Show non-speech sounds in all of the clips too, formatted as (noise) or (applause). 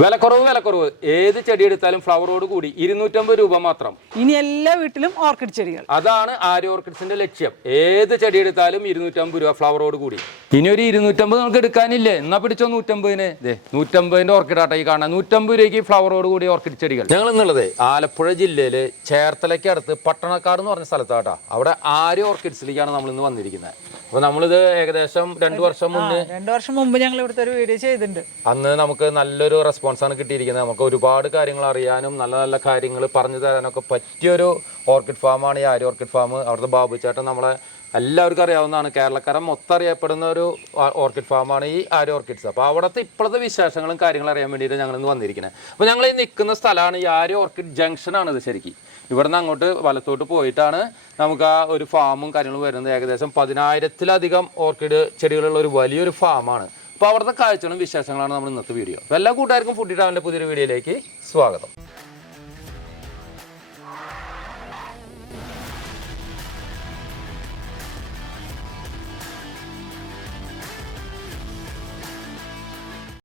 വിലക്കുറവ് വിലക്കുറവ്. ഏത് ചെടി എടുത്താലും ഫ്ലവറോട് കൂടി ഇരുന്നൂറ്റമ്പത് രൂപ മാത്രം. ഇനി എല്ലാ വീട്ടിലും ഓർക്കിഡ് ചെടികൾ. അതാണ് ആര്യ ഓർക്കിഡ്സിന്റെ ലക്ഷ്യം. ഏത് ചെടി എടുത്താലും ഇരുന്നൂറ്റമ്പത് രൂപ ഫ്ലവറോട് കൂടി. ഇനി ഒരു ഇരുന്നൂറ്റമ്പത് നമുക്ക് എടുക്കാനില്ലേ? എന്നാ പിടിച്ചോ നൂറ്റമ്പതിന്? ദേ നൂറ്റമ്പതിന്റെ ഓർക്കിഡ് ആട്ടെ ഈ കാണാൻ നൂറ്റമ്പത് രൂപയ്ക്ക് ഫ്ലവറോട് കൂടി ഓർക്കിഡ് ചെടികൾ. ഞങ്ങൾ എന്നുള്ളത് ആലപ്പുഴ ജില്ലയിൽ ചേർത്തലയ്ക്ക് അടുത്ത് പട്ടണക്കാട് എന്ന് പറഞ്ഞ സ്ഥലത്താട്ടാ. അവിടെ ആര്യ ഓർക്കിഡ്സിലേക്കാണ് നമ്മൾ ഇന്ന് വന്നിരിക്കുന്നത്. അപ്പൊ നമ്മളിത് ഏകദേശം രണ്ടു വർഷം മുന്നേ രണ്ടു വർഷം മുമ്പ് ഞങ്ങൾ ഇവിടുത്തെ ഒരു വീഡിയോ ചെയ്തിട്ടുണ്ട്. അന്ന് നമുക്ക് നല്ലൊരു റെസ്പോൺസ് ആണ് കിട്ടിയിരിക്കുന്നത്. നമുക്ക് ഒരുപാട് കാര്യങ്ങൾ അറിയാനും നല്ല നല്ല കാര്യങ്ങൾ പറഞ്ഞു തരാനൊക്കെ പറ്റിയൊരു ഓർക്കിഡ് ഫാമാണ് ഈ ആര്യ ഓർക്കിഡ് ഫാം അവിടുത്തെ ബാബു ചേട്ടൻ നമ്മളെ എല്ലാവർക്കും അറിയാവുന്നതാണ്. കേരളക്കാരൻ മൊത്തം അറിയപ്പെടുന്ന ഒരു ഓർക്കിഡ് ഫാമാണ് ഈ ആര്യ ഓർക്കിഡ്സ് അപ്പോൾ അവിടുത്തെ ഇപ്പോഴത്തെ വിശേഷങ്ങളും കാര്യങ്ങളും അറിയാൻ വേണ്ടിയിട്ട് ഞങ്ങൾ ഇന്ന് വന്നിരിക്കുന്നത്. അപ്പോൾ ഞങ്ങൾ ഈ നിൽക്കുന്ന സ്ഥലമാണ് ഈ ആര്യ ഓർക്കിഡ് ജംഗ്ഷനാണ് ഇത് ശരിക്കും. ഇവിടുന്ന് അങ്ങോട്ട് വലത്തോട്ട് പോയിട്ടാണ് നമുക്ക് ആ ഒരു ഫാമും കാര്യങ്ങളും വരുന്നത്. ഏകദേശം പതിനായിരത്തിലധികം ഓർക്കിഡ് ചെടികളുള്ള ഒരു വലിയൊരു ഫാമാണ്. അപ്പോൾ അവിടുത്തെ കാഴ്ചകളും വിശേഷങ്ങളാണ് നമ്മൾ ഇന്നത്തെ വീഡിയോ. അപ്പോൾ എല്ലാ കൂട്ടുകാർക്കും ഫുഡ് പുതിയൊരു വീഡിയോയിലേക്ക് സ്വാഗതം.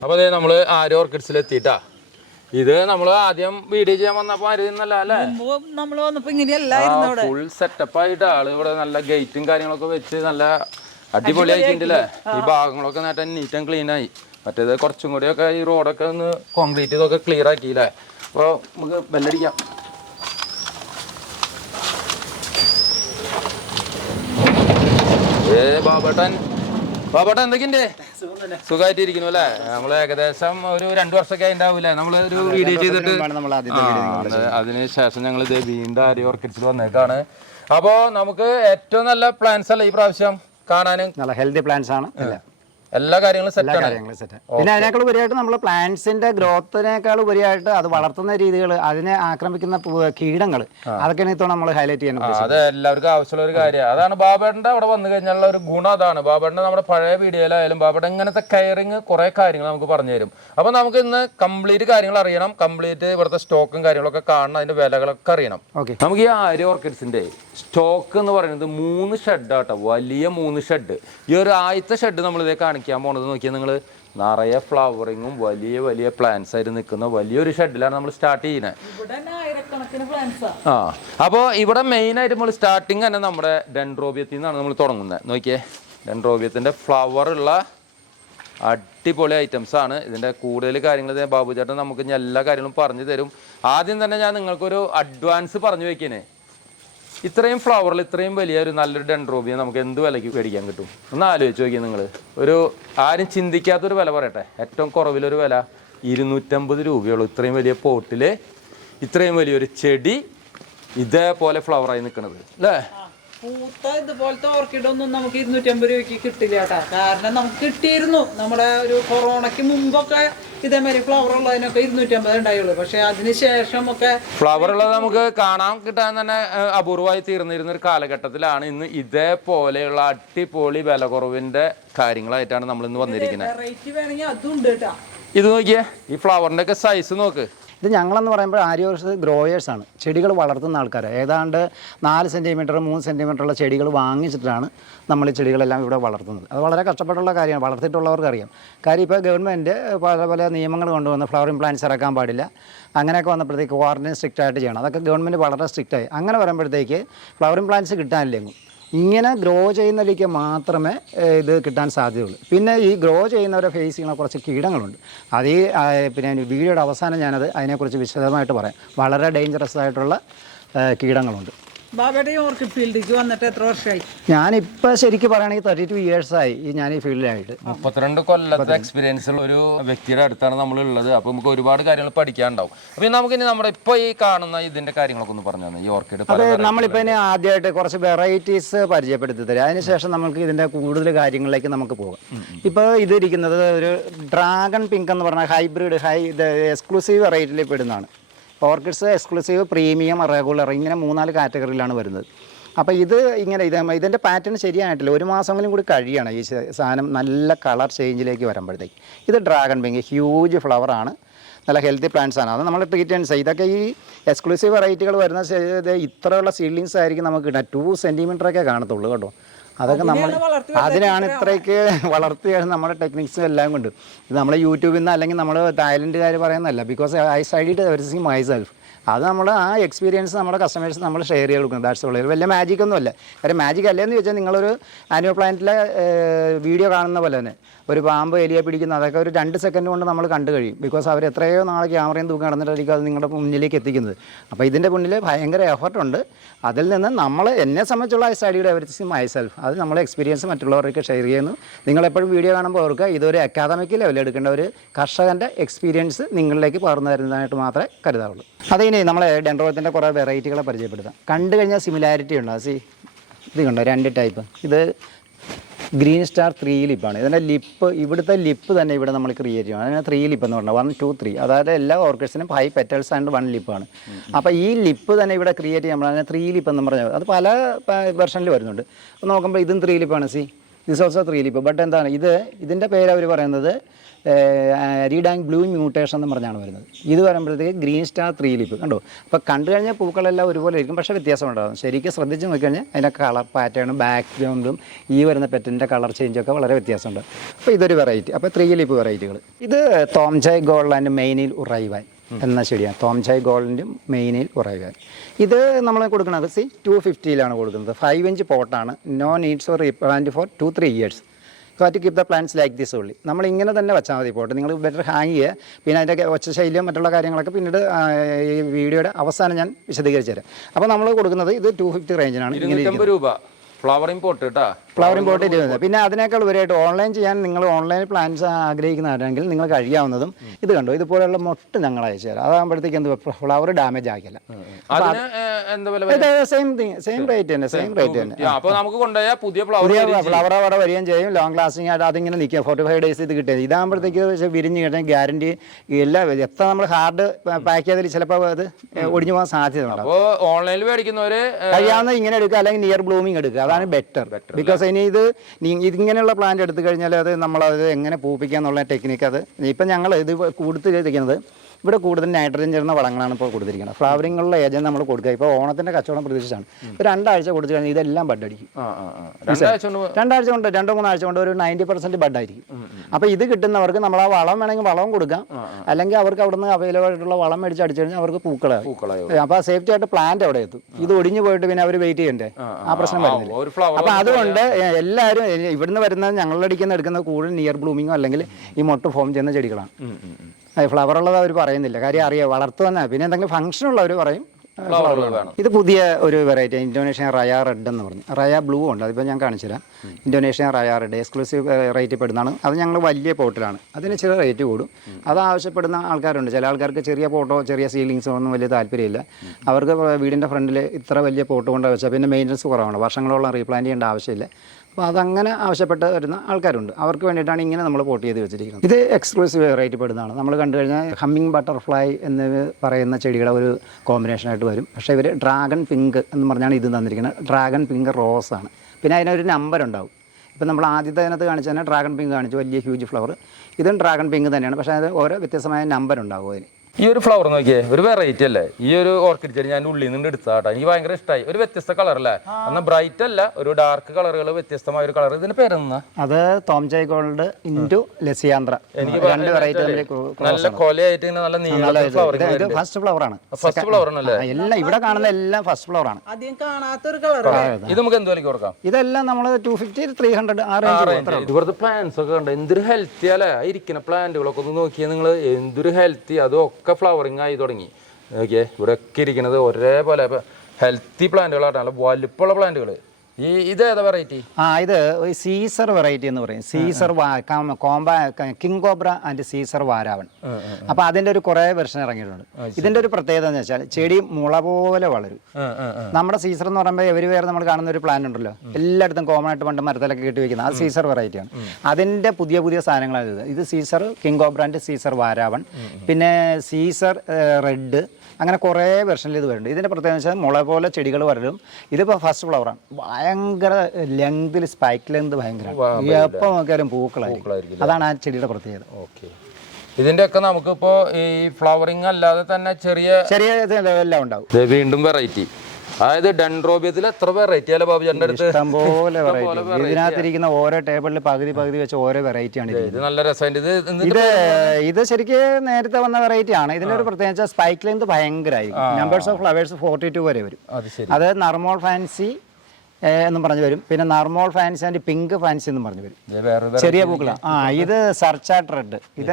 അപ്പോൾ അതെ നമ്മൾ ആര്യ ഓർക്കിഡ്സിൽ എത്തിയിട്ടാ ഇത് നമ്മൾ ആദ്യം വീഡിയോ ചെയ്യാൻ അല്ലേ? നമ്മൾ വന്നപ്പോ ഇങ്ങനെയല്ലായിരുന്നു ഇവിടെ ഫുൾ സെറ്റപ്പ് ആയിട്ട് ആൾ ഇവിടെ നല്ല ഗേറ്റും കാര്യങ്ങളൊക്കെ വെച്ച് നല്ല അടിപൊളിയായിട്ടുണ്ടല്ലേ ഈ ഭാഗങ്ങളൊക്കെ നേട്ടം നീറ്റ് ആൻഡ് ക്ലീൻ ആയി. മറ്റേത് കുറച്ചും കൂടി ഒക്കെ ഈ റോഡൊക്കെ ഒന്ന് കോൺക്രീറ്റ് ഇതൊക്കെ ക്ലിയർ ആക്കിയില്ലേ അപ്പോൾ നമുക്ക് ബെല്ലടിക്കാം ഏ ബാബേട്ടൻ. ബാബേട്ടൻ എന്തൊക്കെയുണ്ട്? സുഖമായിട്ടിരിക്കുന്നു അല്ലേ? നമ്മൾ ഏകദേശം ഒരു രണ്ടു വർഷമൊക്കെ ഉണ്ടാവില്ലേ നമ്മൾ ഒരു വീഡിയോ ചെയ്തിട്ട് അതിനുശേഷം ഞങ്ങൾ ഇത് വീണ്ടും ആര്യ ഓർക്കിഡ്സിൽ വന്നേക്കാണ്. അപ്പോൾ നമുക്ക് ഏറ്റവും നല്ല പ്ലാൻസ് അല്ലേ ഈ പ്രാവശ്യം കാണാനും? നല്ല ഹെൽത്തി പ്ലാന്റ്സ് ആണ്. എല്ലാം. കാര്യങ്ങളും എല്ലാ സെറ്റ് ആണ്. കാര്യങ്ങളും സെറ്റ് പിന്നെ അതിനേക്കാൾ ഉപരിയായിട്ട് നമ്മൾ പ്ലാന്റ്സിന്റെ ഗ്രോത്തിനേക്കാൾ ഉപരിയായിട്ട് അത് വളർത്തുന്ന രീതികൾ അതിനെ ആക്രമിക്കുന്ന കീടങ്ങൾ അതൊക്കെയാണ് ഇത്തവണ നമ്മൾ ഹൈലൈറ്റ് ചെയ്യാൻ ആ, അത് എല്ലാവർക്കും ആവശ്യമുള്ള ഒരു കാര്യം അതാണ് ബാബേട്ടന്റെ അവിടെ വന്നു കഴിഞ്ഞാൽ ഒരു ഗുണം അതാണ്. ബാബേട്ടന്റെ നമ്മുടെ പഴയ വീഡിയോയിലായാലും ബാബേട്ടൻ ഇങ്ങനത്തെ കെയറിങ് കുറേ കാര്യങ്ങൾ നമുക്ക് പറഞ്ഞു തരും. അപ്പോൾ നമുക്ക് ഇന്ന് കംപ്ലീറ്റ് കാര്യങ്ങൾ അറിയണം. കംപ്ലീറ്റ് ഇവിടുത്തെ സ്റ്റോക്കും കാര്യങ്ങളൊക്കെ കാണണം. അതിന്റെ വിലകളൊക്കെ അറിയണം. ഓക്കെ നമുക്ക് ഈ ആര്യ ഓർക്കിഡ്സിന്റെ സ്റ്റോക്ക് എന്ന് പറയുന്നത് മൂന്ന് ഷെഡ് കേട്ടോ വലിയ മൂന്ന് ഷെഡ് ഈ ഒരു ആദ്യത്തെ ഷെഡ് നമ്മളിതേ ഇതേ കാണിക്കാൻ പോണത് നോക്കിയാൽ നിങ്ങൾ നിറയെ ഫ്ലവറിങ്ങും വലിയ വലിയ പ്ലാന്റ്സ് ആയിട്ട് നിൽക്കുന്ന വലിയൊരു ഷെഡിലാണ് നമ്മൾ സ്റ്റാർട്ട് ചെയ്യുന്നത് ആ. അപ്പോൾ ഇവിടെ മെയിൻ ആയിട്ട് നമ്മൾ സ്റ്റാർട്ടിങ് തന്നെ നമ്മുടെ ഡെൻഡ്രോബിയത്തിൽ നിന്നാണ് നമ്മൾ തുടങ്ങുന്നത് നോക്കിയേ ഡെൻഡ്രോബിയത്തിന്റെ ഫ്ലവർ ഉള്ള അടിപൊളി ഐറ്റംസ് ആണ്. ഇതിന്റെ കൂടുതൽ കാര്യങ്ങൾ ബാബു ചേട്ടൻ നമുക്ക് എല്ലാ കാര്യങ്ങളും പറഞ്ഞു തരും. ആദ്യം തന്നെ ഞാൻ നിങ്ങൾക്കൊരു അഡ്വാൻസ് പറഞ്ഞു വെക്കണേ ഇത്രയും ഫ്ലവറിൽ ഇത്രയും വലിയ ഒരു നല്ലൊരു ഡെൻഡ്രോബിയെ നമുക്ക് എന്ത് വിലയ്ക്ക് മേടിക്കാൻ കിട്ടും? ഒന്ന് ആലോചിച്ച് നോക്കിയാൽ നിങ്ങൾ ഒരു ആരും ചിന്തിക്കാത്തൊരു വില പറയട്ടെ. ഏറ്റവും കുറവിലൊരു വില ഇരുന്നൂറ്റമ്പത് രൂപയുള്ളൂ. ഇത്രയും വലിയ പോട്ടിൽ ഇത്രയും വലിയൊരു ചെടി ഇതേപോലെ ഫ്ലവറായി നിൽക്കുന്നത് അല്ലേ പൂത്ത ഇതുപോലത്തെ ഓർക്കിഡ് ഒന്നും നമുക്ക് ഇരുന്നൂറ്റമ്പത് രൂപയ്ക്ക് കിട്ടില്ല കേട്ടാ. കാരണം നമുക്ക് കിട്ടിയിരുന്നു. നമ്മുടെ ഒരു കൊറോണയ്ക്ക് മുമ്പൊക്കെ ഇതേമാതിരി ഫ്ലവർ ഉള്ളതിനൊക്കെ ഇരുന്നൂറ്റമ്പത് ഉണ്ടായുള്ളൂ. പക്ഷെ അതിന് ശേഷം ഒക്കെ ഫ്ലവർ ഉള്ളത് നമുക്ക് കാണാൻ കിട്ടാൻ തന്നെ അപൂർവമായി തീർന്നിരുന്ന ഒരു കാലഘട്ടത്തിലാണ് ഇന്ന് ഇതേപോലെയുള്ള അടിപൊളി വില കുറവിന്റെ കാര്യങ്ങളായിട്ടാണ് നമ്മൾ ഇന്ന് വന്നിരിക്കുന്നത്. വെറൈറ്റി വേണമെങ്കിൽ അതും ഉണ്ട് കേട്ടോ. ഇത് നോക്കിയേ ഈ ഫ്ലവറിന്റെ ഒക്കെ സൈസ് നോക്ക്. ഇത് ഞങ്ങളെന്ന് പറയുമ്പോൾ ആര്യോസ് ഗ്രോയേഴ്സ് ആണ്. ചെടികൾ വളർത്തുന്ന ആൾക്കാർ ഏതാണ്ട് നാല് സെന്റിമീറ്റർ മൂന്ന് സെന്റിമീറ്റർ ഉള്ള ചെടികൾ വാങ്ങിച്ചിട്ടാണ് നമ്മൾ ഈ ചെടികളെല്ലാം ഇവിടെ വളർത്തുന്നത്. അത് വളരെ കഷ്ടപ്പെട്ടുള്ള കാര്യമാണ്. വളർത്തിയിട്ടുള്ളവർക്ക് അറിയാം. കാര്യം ഇപ്പോൾ ഗവൺമെന്റ് പല പല നിയമങ്ങൾ കൊണ്ടുവന്ന് ഫ്ലവറിംഗ് പ്ലാന്റ്സ് ഇറക്കാൻ പാടില്ല. അങ്ങനെയൊക്കെ വന്നപ്പോഴത്തേക്ക് ക്വാറന്റൈൻ സ്ട്രിക്റ്റ് ആയിട്ട് ചെയ്യണം. അതൊക്കെ ഗവൺമെന്റ് വളരെ സ്ട്രിക്റ്റായി അങ്ങനെ വരുമ്പോഴത്തേക്ക് ഫ്ലവറിംഗ് പ്ലാന്റ്സ് കിട്ടാനില്ലെങ്കും ഇങ്ങനെ ഗ്രോ ചെയ്യുന്നവയ്ക്ക് മാത്രമേ ഇത് കിട്ടാൻ സാധ്യതയുള്ളൂ. പിന്നെ ഈ ഗ്രോ ചെയ്യുന്നവരെ ഫേസ് ചെയ്യുന്ന കുറച്ച് കീടങ്ങളുണ്ട്. അത് ഈ പിന്നെ വീഡിയോയുടെ അവസാനം ഞാനത് അതിനെക്കുറിച്ച് വിശദമായിട്ട് പറയാം. വളരെ ഡേഞ്ചറസ് ആയിട്ടുള്ള കീടങ്ങളുണ്ട്. ബാബയുടെ ഈ ഓർക്കിഡ് ഫീൽഡിലേക്ക് വന്നിട്ട് എത്ര വർഷമായി? ഞാനിപ്പോൾ ശരിക്കും പറയുകയാണെങ്കിൽ തേർട്ടി ടു ഇയേഴ്സായി ഈ ഞാൻ ഈ ഫീൽഡിലായിട്ട്. മുപ്പത്തിരണ്ട് കൊല്ലത്തെ എക്സ്പീരിയൻസ് ഉള്ള ഒരു വ്യക്തിയുടെ അടുത്താണ് നമ്മൾ ഉള്ളത് അപ്പൊ നമുക്ക് ഒരുപാട് കാര്യങ്ങൾ പഠിക്കാനുണ്ടാവും. അപ്പൊ നമുക്ക് ഇനി നമ്മുടെ ഇപ്പൊ ഈ കാണുന്ന ഇതിന്റെ കാര്യങ്ങളൊക്കെ ഒന്ന് പറഞ്ഞു തന്നെ ഈ ഓർക്കിഡ് അത് നമ്മളിപ്പോൾ ഇനി ആദ്യമായിട്ട് കുറച്ച് വെറൈറ്റീസ് പരിചയപ്പെടുത്തി തരാം. അതിനുശേഷം നമുക്ക് ഇതിന്റെ കൂടുതൽ കാര്യങ്ങളിലേക്ക് നമുക്ക് പോകാം. ഇപ്പോൾ ഇതിരിക്കുന്നത് ഒരു ഡ്രാഗൺ പിങ്ക് എന്ന് പറഞ്ഞ ഹൈബ്രിഡ് ഹൈ ഇത് എക്സ്ക്ലൂസീവ് വെറൈറ്റിയിൽ പെടുന്നതാണ്. ഓർക്കിഡ്സ് എക്സ്ക്ലൂസീവ് പ്രീമിയം റെഗുലർ ഇങ്ങനെ മൂന്നാൽ കാറ്റഗറിയിലാണ് വരുന്നത്. അപ്പോൾ ഇത് ഇങ്ങനെ ഇത് ഇതിന്റെ പാറ്റേൺ ശരിയായിട്ടില്ല. ഒരു മാസമെങ്കിലും കൂടി കഴിയണം ഈ സാധനം നല്ല കളർ ചേഞ്ചിലേക്ക് വരുമ്പോഴത്തേക്ക്. ഇത് ഡ്രാഗൺ പിങ്ക് ഹ്യൂജ് ഫ്ലവറാണ് നല്ല ഹെൽത്തി പ്ലാന്റ്സ് ആണ്. അത് നമ്മൾ ട്രീറ്റ്മെന്റ്സ് ഇതൊക്കെ ഈ എക്സ്ക്ലൂസീവ് വെറൈറ്റികൾ വരുന്ന ഇത്രയുള്ള സീഡ്ലിങ്സ് ആയിരിക്കും നമുക്ക് കിട്ടുക. ടു സെന്റിമീറ്ററൊക്കെ കാണത്തുള്ളൂ കേട്ടോ. അതൊക്കെ നമ്മൾ അതിനാണ് ഇത്രയ്ക്ക് വളർത്തിയാണ് നമ്മുടെ ടെക്നിക്സും എല്ലാം കൊണ്ട്. ഇത് നമ്മൾ യൂട്യൂബിൽ നിന്ന് അല്ലെങ്കിൽ നമ്മൾ തായ്ലൻഡുകാർ പറയുന്നതല്ല. Because I studied everything myself അത് നമ്മൾ ആ എക്സ്പീരിയൻസ് നമ്മുടെ കസ്റ്റമേഴ്സ് നമ്മൾ ഷെയർ ചെയ്ത് കൊടുക്കുന്നത്. ദാറ്റ്സ് ഉള്ളത് വലിയ മാജിക് ഒന്നും അല്ല കാര്യം മാജിക് അല്ലേന്ന് ചോദിച്ചാൽ നിങ്ങളൊരു ആനുവൽ പ്ലാന്റിലെ വീഡിയോ കാണുന്ന പോലെ തന്നെ. ഒരു പാമ്പ് എലിയെ പിടിക്കുന്ന അതൊക്കെ ഒരു രണ്ട് സെക്കൻഡ് കൊണ്ട് നമ്മൾ കണ്ടു കഴിയും. ബിക്കോസ് അവർ എത്രയോ നാൾ ക്യാമറയും തൂക്കി നടന്നിട്ടായിരിക്കും അത് നിങ്ങളുടെ മുന്നിലേക്ക് എത്തിക്കുന്നത്. അപ്പോൾ ഇതിന്റെ മുന്നിൽ ഭയങ്കര എഫർട്ടുണ്ട് അതിൽ നിന്ന് നമ്മൾ എന്നെ സംബന്ധിച്ചുള്ള ഐ സ്റ്റഡിയുടെ എവറിത്തിങ് മൈ സെൽഫ് അത് നമ്മൾ എക്സ്പീരിയൻസ് മറ്റുള്ളവർക്ക് ഷെയർ ചെയ്യുന്നു. നിങ്ങളെപ്പോഴും വീഡിയോ കാണുമ്പോൾ അവർക്ക് ഇതൊരു അക്കാദമിക് ലെവലിൽ എടുക്കേണ്ട ഒരു കർഷകന്റെ എക്സ്പീരിയൻസ് നിങ്ങളിലേക്ക് പകർന്നു തരുന്നതായിട്ട് മാത്രമേ കരുതാവുള്ളൂ. അതിനി നമ്മളെ ഡെൻഡ്രോത്തിന്റെ കുറേ വെറൈറ്റികളെ പരിചയപ്പെടുത്താം. കണ്ടു കഴിഞ്ഞാൽ സിമിലാരിറ്റി ഉണ്ട്. സി ഇത് കണ്ടോ? രണ്ട് ടൈപ്പ് ഇത് ഗ്രീൻ സ്റ്റാർ ത്രീ ലിപ്പാണ്. ഇതിന്റെ ലിപ്പ് ഇവിടുത്തെ ലിപ്പ് തന്നെ ഇവിടെ നമ്മൾ ക്രിയേറ്റ് ചെയ്യണം. അതിന് ത്രീ ലിപ്പ് എന്ന് പറഞ്ഞാൽ വൺ ടു ത്രീ അതായത് എല്ലാ ഓർക്കിഡ്സിനും ഫൈവ് പെറ്റൽസ് ആൻഡ് വൺ ലിപ്പാണ് അപ്പോൾ ഈ ലിപ്പ് തന്നെ ഇവിടെ ക്രിയേറ്റ് ചെയ്യുമ്പോൾ അതിനെ ത്രീ ലിപ്പ് എന്ന് പറഞ്ഞാൽ അത് പല വെർഷനിൽ വരുന്നുണ്ട്. അപ്പോൾ നോക്കുമ്പോൾ ഇതും ത്രീ ലിപ്പാണ് see this also three lip. But എന്താണ്? ഇത് ഇതിന്റെ പേര് അവർ പറയുന്നത് റീഡാങ് ബ്ലൂ മ്യൂട്ടേഷൻ എന്ന് പറഞ്ഞാണ് വരുന്നത്. ഇത് വരുമ്പോഴത്തേക്ക് ഗ്രീൻ സ്റ്റാർ ത്രീ ലിപ്പ് കണ്ടോ? അപ്പോൾ കണ്ടു കഴിഞ്ഞാൽ പൂക്കളെല്ലാം ഒരുപോലെ ഇരിക്കും. പക്ഷേ വ്യത്യാസം ഉണ്ടാകും. ശരിക്കും ശ്രദ്ധിച്ച് നോക്കിക്കഴിഞ്ഞാൽ അതിന്റെ കളർ പാറ്റേണും ബാക്ക്ഗ്രൗണ്ടും ഈ വരുന്ന പെറ്റിന്റെ കളർ ചേഞ്ചൊക്കെ വളരെ വ്യത്യാസമുണ്ട്. അപ്പോൾ ഇതൊരു വെറൈറ്റി അപ്പോൾ ത്രീ ലിപ്പ് വെറൈറ്റികൾ ഇത് തോംചായ് ഗോൾഡ് മെയിനിൽ ഉറൈവാൻ എന്ന ചെടിയാണ്. തോംചായ് ഗോൾഡിന്റെ മെയിനിൽ ഉറൈവാൻ ഇത് നമ്മൾ കൊടുക്കുന്നത് സി ടു ഫിഫ്റ്റിയിലാണ് കൊടുക്കുന്നത്. Five inch പോട്ടാണ് no needs for replant for two three years to keep the plants like this ഉള്ളി നമ്മൾ ഇങ്ങനെ തന്നെ വെച്ചാൽ മതി പോട്ടെ. നിങ്ങൾ ബെറ്റർ ഹാങ് ചെയ്യുക. പിന്നെ അതിന്റെ ഒച്ച ശൈലിയും മറ്റുള്ള കാര്യങ്ങളൊക്കെ പിന്നീട് ഈ വീഡിയോയുടെ അവസാനം ഞാൻ വിശദീകരിച്ചു തരാം. അപ്പോൾ നമ്മൾ കൊടുക്കുന്നത് ഇത് ടു ഫിഫ്റ്റി റേഞ്ചിനാണ് ഇങ്ങനെ ഇരുന്നൂറ്റമ്പത് രൂപ. ഫ്ലവറിംഗ് പോട്ട് കേട്ടാ. ഫ്ലവറിംഗ് പോട്ട് ഇരുപത് പിന്നെ അതിനേക്കാൾ ഉപരിയായിട്ട് ഓൺലൈൻ ചെയ്യാൻ നിങ്ങൾ ഓൺലൈൻ പ്ലാൻസ് ആഗ്രഹിക്കുന്നവരാണെങ്കിൽ നിങ്ങൾ കഴിയാവുന്നതും ഇത് കണ്ടോ? ഇതുപോലെയുള്ള മൊട്ട് ഞങ്ങൾ അയച്ചു തരാം. അതാകുമ്പോഴത്തേക്ക് എന്ത് ഫ്ലവർ ഡാമേജ് ആക്കില്ല സെയിം തിങ് സെയിം റേറ്റ് തന്നെ സെയിം റേറ്റ് തന്നെ. പുതിയ ഫ്ലവർ അവിടെ വരികയും ചെയ്യും. ലോങ് ലാസ്റ്റിംഗ് ആയിട്ട് അതിങ്ങനെ നിൽക്കുക. ഫോർട്ടി ഫൈവ് ഡേയ്സ് ഇത് കിട്ടിയത്. ഇതാകുമ്പോഴത്തേക്ക് വിരിഞ്ഞ് കിട്ടാൻ ഗ്യാരണ്ടി എല്ലാ എത്ര നമ്മൾ ഹാർഡ് പാക്ക് ചെയ്തതിൽ ചിലപ്പോൾ അത് ഒടിഞ്ഞു പോകാൻ സാധ്യത ഉണ്ടാവും ഓൺലൈനിൽ മേടിക്കുന്നവര് കഴിയാവുന്ന ഇങ്ങനെ എടുക്കുക. അല്ലെങ്കിൽ നിയർ ബ്ലൂമിങ് എടുക്കുക. അതാണ് ബെറ്റർ ബിക്കോസ് ഇനി ഇത് ഇതിങ്ങനെയുള്ള പ്ലാന്റ് എടുത്തു കഴിഞ്ഞാൽ അത് നമ്മളത് എങ്ങനെ പൂപ്പിക്കുക എന്നുള്ള ടെക്നിക്ക് അത് ഇപ്പം ഞങ്ങൾ ഇത് കൊടുത്തു ചെയ്തിരിക്കുന്നത് ഇവിടെ കൂടുതൽ നൈട്രജൻ ചേർന്ന വളങ്ങളാണ് ഇപ്പോൾ കൊടുത്തിരിക്കുന്നത്. ഫ്ലവറിങ്ങുള്ള ഏജന്റ് നമ്മൾ കൊടുക്കുക. ഇപ്പോൾ ഓണത്തിന്റെ കച്ചവടം പ്രതീക്ഷിച്ചാണ്. ഇപ്പോൾ രണ്ടാഴ്ച കൊടുത്തു കഴിഞ്ഞാൽ ഇതെല്ലാം ബഡടിക്കും. രണ്ടാഴ്ച കൊണ്ട് രണ്ടോ മൂന്നാഴ്ച കൊണ്ട് ഒരു നയന്റി പെർസെന്റ് ബഡായിരിക്കും അപ്പോൾ ഇത് കിട്ടുന്നവർക്ക് നമ്മൾ ആ വളം വേണമെങ്കിൽ വളവും കൊടുക്കാം. അല്ലെങ്കിൽ അവർക്ക് അവിടുന്ന് അവൈലബിൾ ആയിട്ടുള്ള വളം മേടിച്ച് അടിച്ചു കഴിഞ്ഞാൽ അവർക്ക് പൂക്കളായി അപ്പോൾ സേഫ്റ്റി ആയിട്ട് പ്ലാന്റ് അവിടെ എത്തും. ഇത് ഒടിഞ്ഞു പോയിട്ട് പിന്നെ അവർ വെയിറ്റ് ചെയ്യണ്ടേ? ആ പ്രശ്നം വരുന്നില്ല. അപ്പോൾ അതുകൊണ്ട് എല്ലാവരും ഇവിടുന്ന് വരുന്ന ഞങ്ങളുടെ അടിക്കുന്ന എടുക്കുന്ന കൂടുതൽ നിയർ ബ്ലൂമിങ്ങോ അല്ലെങ്കിൽ ഈ മൊട്ട് ഫോം ചെയ്യുന്ന ചെടികളാണ്. ഫ്ലവർ ഉള്ളത് അവർ പറയുന്നില്ല. കാര്യം അറിയാം വളർത്തുവന്ന പിന്നെ എന്തെങ്കിലും ഫംഗ്ഷൻ ഉള്ളവർ പറയും. ഫ്ലവർ വേണം. ഇത് പുതിയ ഒരു വെറൈറ്റി ഇന്തോനേഷ്യൻ റയ റെഡ് എന്ന് പറഞ്ഞു. റയ ബ്ലൂ ഉണ്ട് അതിപ്പോൾ ഞാൻ കാണിച്ചു തരാം. ഇന്തോനേഷ്യൻ റയ റെഡ് എക്സ്ക്ലൂസീവ് റേറ്റ് പെടുന്നതാണ്. അത് ഞങ്ങൾ വലിയ പോട്ടിലാണ്. അതിന് ചില റേറ്റ് കൂടും. അത് ആവശ്യപ്പെടുന്ന ആൾക്കാരുണ്ട്. ചില ആൾക്കാർക്ക് ചെറിയ പോട്ടോ ചെറിയ സീലിങ്സോ ഒന്നും വലിയ താല്പര്യമില്ല. അവർക്ക് വീടിന്റെ ഫ്രണ്ടിൽ ഇത്ര വലിയ പോട്ട് കൊണ്ട് വെച്ചാൽ പിന്നെ മെയിന്റനൻസ് കുറവാണ്. വർഷങ്ങളോളം റീപ്ലാന്റ് ചെയ്യേണ്ട ആവശ്യമില്ല. അപ്പോൾ അതങ്ങനെ ആവശ്യപ്പെട്ട് വരുന്ന ആൾക്കാരുണ്ട്. അവർക്ക് വേണ്ടിയിട്ടാണ് ഇങ്ങനെ നമ്മൾ പോട്ട് ചെയ്ത് വെച്ചിരിക്കുന്നത്. ഇത് എക്സ്ക്ലൂസീവ് വെറൈറ്റി പെടുന്നതാണ്. നമ്മൾ കണ്ടു കഴിഞ്ഞാൽ ഹമ്മിങ് ബട്ടർഫ്ലൈ എന്ന് പറയുന്ന ചെടിയുടെ ഒരു കോമ്പിനേഷനായിട്ട് വരും. പക്ഷേ ഇവർ ഡ്രാഗൺ പിങ്ക് എന്ന് പറഞ്ഞാണ് ഇത് തന്നിരിക്കുന്നത്. ഡ്രാഗൺ പിങ്ക് റോസ് ആണ്. പിന്നെ അതിനൊരു നമ്പർ ഉണ്ടാവും. ഇപ്പം നമ്മൾ ആദ്യത്തെ അതിനകത്ത് കാണിച്ചു തന്നെ ഡ്രാഗൺ പിങ്ക് കാണിച്ചു. വലിയ ഹ്യൂജ് ഫ്ലവർ ഇതും ഡ്രാഗൺ പിങ്ക് തന്നെയാണ്. പക്ഷേ അത് ഓരോ വ്യത്യസ്തമായ നമ്പർ ഉണ്ടാവും അതിന്. ഈ ഒരു ഫ്ലവർ നോക്കിയേ ഒരു വെറൈറ്റി അല്ലേ? ഈ ഒരു ഓർക്കിഡ് ചെടി ഞാൻ ഉള്ളിൽ നിന്ന് എടുത്താട്ടോ എനിക്ക് ഭയങ്കര ഇഷ്ടമായി ഒരു വ്യത്യസ്ത കളർ അല്ലേ? എന്നാൽ ബ്രൈറ്റ് അല്ല ഒരു ഡാർക്ക് കളറുകൾ വ്യത്യസ്തമായ ഒരു കളർ ഇതിന്റെ പേരെന്നാ അത് തോംചായ് ഗോൾഡ് ഇൻഡു ലസിയാന്ത്ര. എനിക്ക് രണ്ട് വെറൈറ്റി നല്ല കൊലയായിട്ട് ഇങ്ങനെ നല്ല നീള ഫ്ലവർ ഇത് ഫസ്റ്റ് ഫ്ലവർ ആണ്. ഫസ്റ്റ് ഫ്ലവർ ആണല്ലേ? അല്ലേ എല്ലാം ഇവിടെ കാണുന്ന എല്ലാം ഫസ്റ്റ് ഫ്ലവർ ആണ്. അധികം കാണാത്തൊരു കളർ ഇത് നമുക്ക് എന്ത് വിലക്ക് കൊടുക്കാം? ഇതെല്ലാം നമ്മൾ ടു ഫിഫ്റ്റി ത്രീ ഹൺഡ്രഡ് ആ റേഞ്ച് ഇവിടുത്തെ പ്ലാന്റ്സ് ഒക്കെ ഉണ്ട് എന്തൊരു ഹെൽത്തി അല്ലേ? ആയിരിക്കുന്ന ഇരിക്കുന്ന പ്ലാന്റുകളൊക്കെ ഒന്ന് നോക്കിയാൽ നിങ്ങൾ എന്തൊരു ഹെൽത്തി അതൊക്കെ ഫ്ലവറിങ് ആയി തുടങ്ങി. നോക്കിയേ ഇവിടെ ഒക്കെ ഇരിക്കുന്നത് ഒരേപോലെ ഹെൽത്തി പ്ലാന്റുകളാണ് നല്ല വലുപ്പമുള്ള പ്ലാന്റുകൾ ഈ ഇത് ഏതാ വെറൈറ്റി ആ ഇത് സീസർ വെറൈറ്റി എന്ന് പറയും. സീസർ കോമ്പ കിങ് കോബ്ര ആൻഡ് സീസർ വാരാവൺ. അപ്പൊ അതിന്റെ ഒരു കുറെ വെർഷൻ ഇറങ്ങിയിട്ടുണ്ട്. ഇതിന്റെ ഒരു പ്രത്യേകത എന്ന് വെച്ചാൽ ചെടി മുള പോലെ വളരും. നമ്മുടെ സീസർ എന്ന് പറയുമ്പോൾ എവരി വേറെ നമ്മൾ കാണുന്ന ഒരു പ്ലാന്റ് ഉണ്ടല്ലോ. എല്ലായിടത്തും കോമൺ ആയിട്ട് പണ്ട് മരത്തിലൊക്കെ കിട്ടി വെക്കുന്നത് അത് സീസർ വെറൈറ്റിയാണ് അതിന്റെ പുതിയ പുതിയ സാധനങ്ങളാണ് ഇത്. ഇത് Caesar king cobra and Caesar വാരാവൺ. പിന്നെ സീസർ റെഡ് അങ്ങനെ കുറേ വെർഷനിൽ ഇത് വരുന്നുണ്ട്. ഇതിന്റെ പ്രത്യേകത വെച്ചാൽ മുള പോലെ ചെടികൾ വരലും. ഇതിപ്പോൾ ഫസ്റ്റ് ഫ്ലവറാണ് ഭയങ്കര ലെങ്തിൽ സ്പൈക്ക് ലെങ്ത് ഭയങ്കര. എപ്പോൾ നോക്കിയാലും പൂക്കളായിരിക്കും. അതാണ് ആ ചെടിയുടെ പ്രത്യേകത. ഓക്കെ. ഇതിന്റെ ഒക്കെ നമുക്കിപ്പോ ഈ ഫ്ലവറിങ് അല്ലാതെ തന്നെ ചെറിയ ചെറിയ എല്ലാം ഉണ്ടാവും. ദേ വീണ്ടും വെറൈറ്റി അതായത് ഡെൻഡ്രോബിയത്തിൽ എത്ര വെറൈറ്റി അല്ല ബാബു ചേട്ടന്റെ അടുത്ത്? ഇഷ്ടംപോലെ വെറൈറ്റി ഇതിനകത്തിരിക്കുന്ന ഓരോ ടേബിളിൽ പകുതി പകുതി വെച്ച് ഓരോ വെറൈറ്റി ആണ് ഇത് നല്ല രസമുണ്ട് ഇത് ഇത് ഇത് ശരിക്കും നേരത്തെ വന്ന വെറൈറ്റി ആണ്. ഇതിന്റെ ഒരു പ്രത്യേകിച്ച് spike length ഭയങ്കരമായിരിക്കും numbers of flowers forty two വരെ വരും. അത് ശരി. അത് നർമോൾ ഫാൻസി എന്നും പറഞ്ഞു വരും. പിന്നെ normal fans and pink fans എന്നും പറഞ്ഞു വരും. ചെറിയ പൂക്കളാണ് ആ ഇത് സർച്ചാട്ട് റെഡ്. ഇത്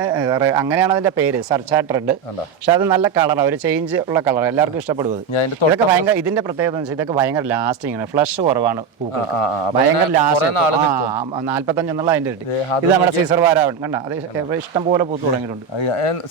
അങ്ങനെയാണ് അതിന്റെ പേര് സർച്ചാട്ട് റെഡ്. പക്ഷെ അത് നല്ല കളറാണ് ഒരു ചേഞ്ച് ഉള്ള കളർ എല്ലാവർക്കും ഇഷ്ടപ്പെടുന്നത് ഇതിന്റെ ഇതൊക്കെ ഭയങ്കര ഇതിന്റെ പ്രത്യേകത എന്ന് വെച്ചാൽ ഇതൊക്കെ ഭയങ്കര ലാസ്റ്റിംഗ് ആണ്. ഫ്ലഷ് കുറവാണ് പൂക്കൾ. ആ, ആ, ഭയങ്കര ലാസ്റ്റിംഗ് ലാസ്റ്റ് നാൾ നാല്പത്തഞ്ച് എന്നുള്ള അതിന്റെ കിട്ടി ഇത് നമ്മുടെ സീസർ വാരാവൺ കണ്ട? അത് ഇഷ്ടം പോലെ പൂത്ത് തുടങ്ങിയിട്ടുണ്ട്.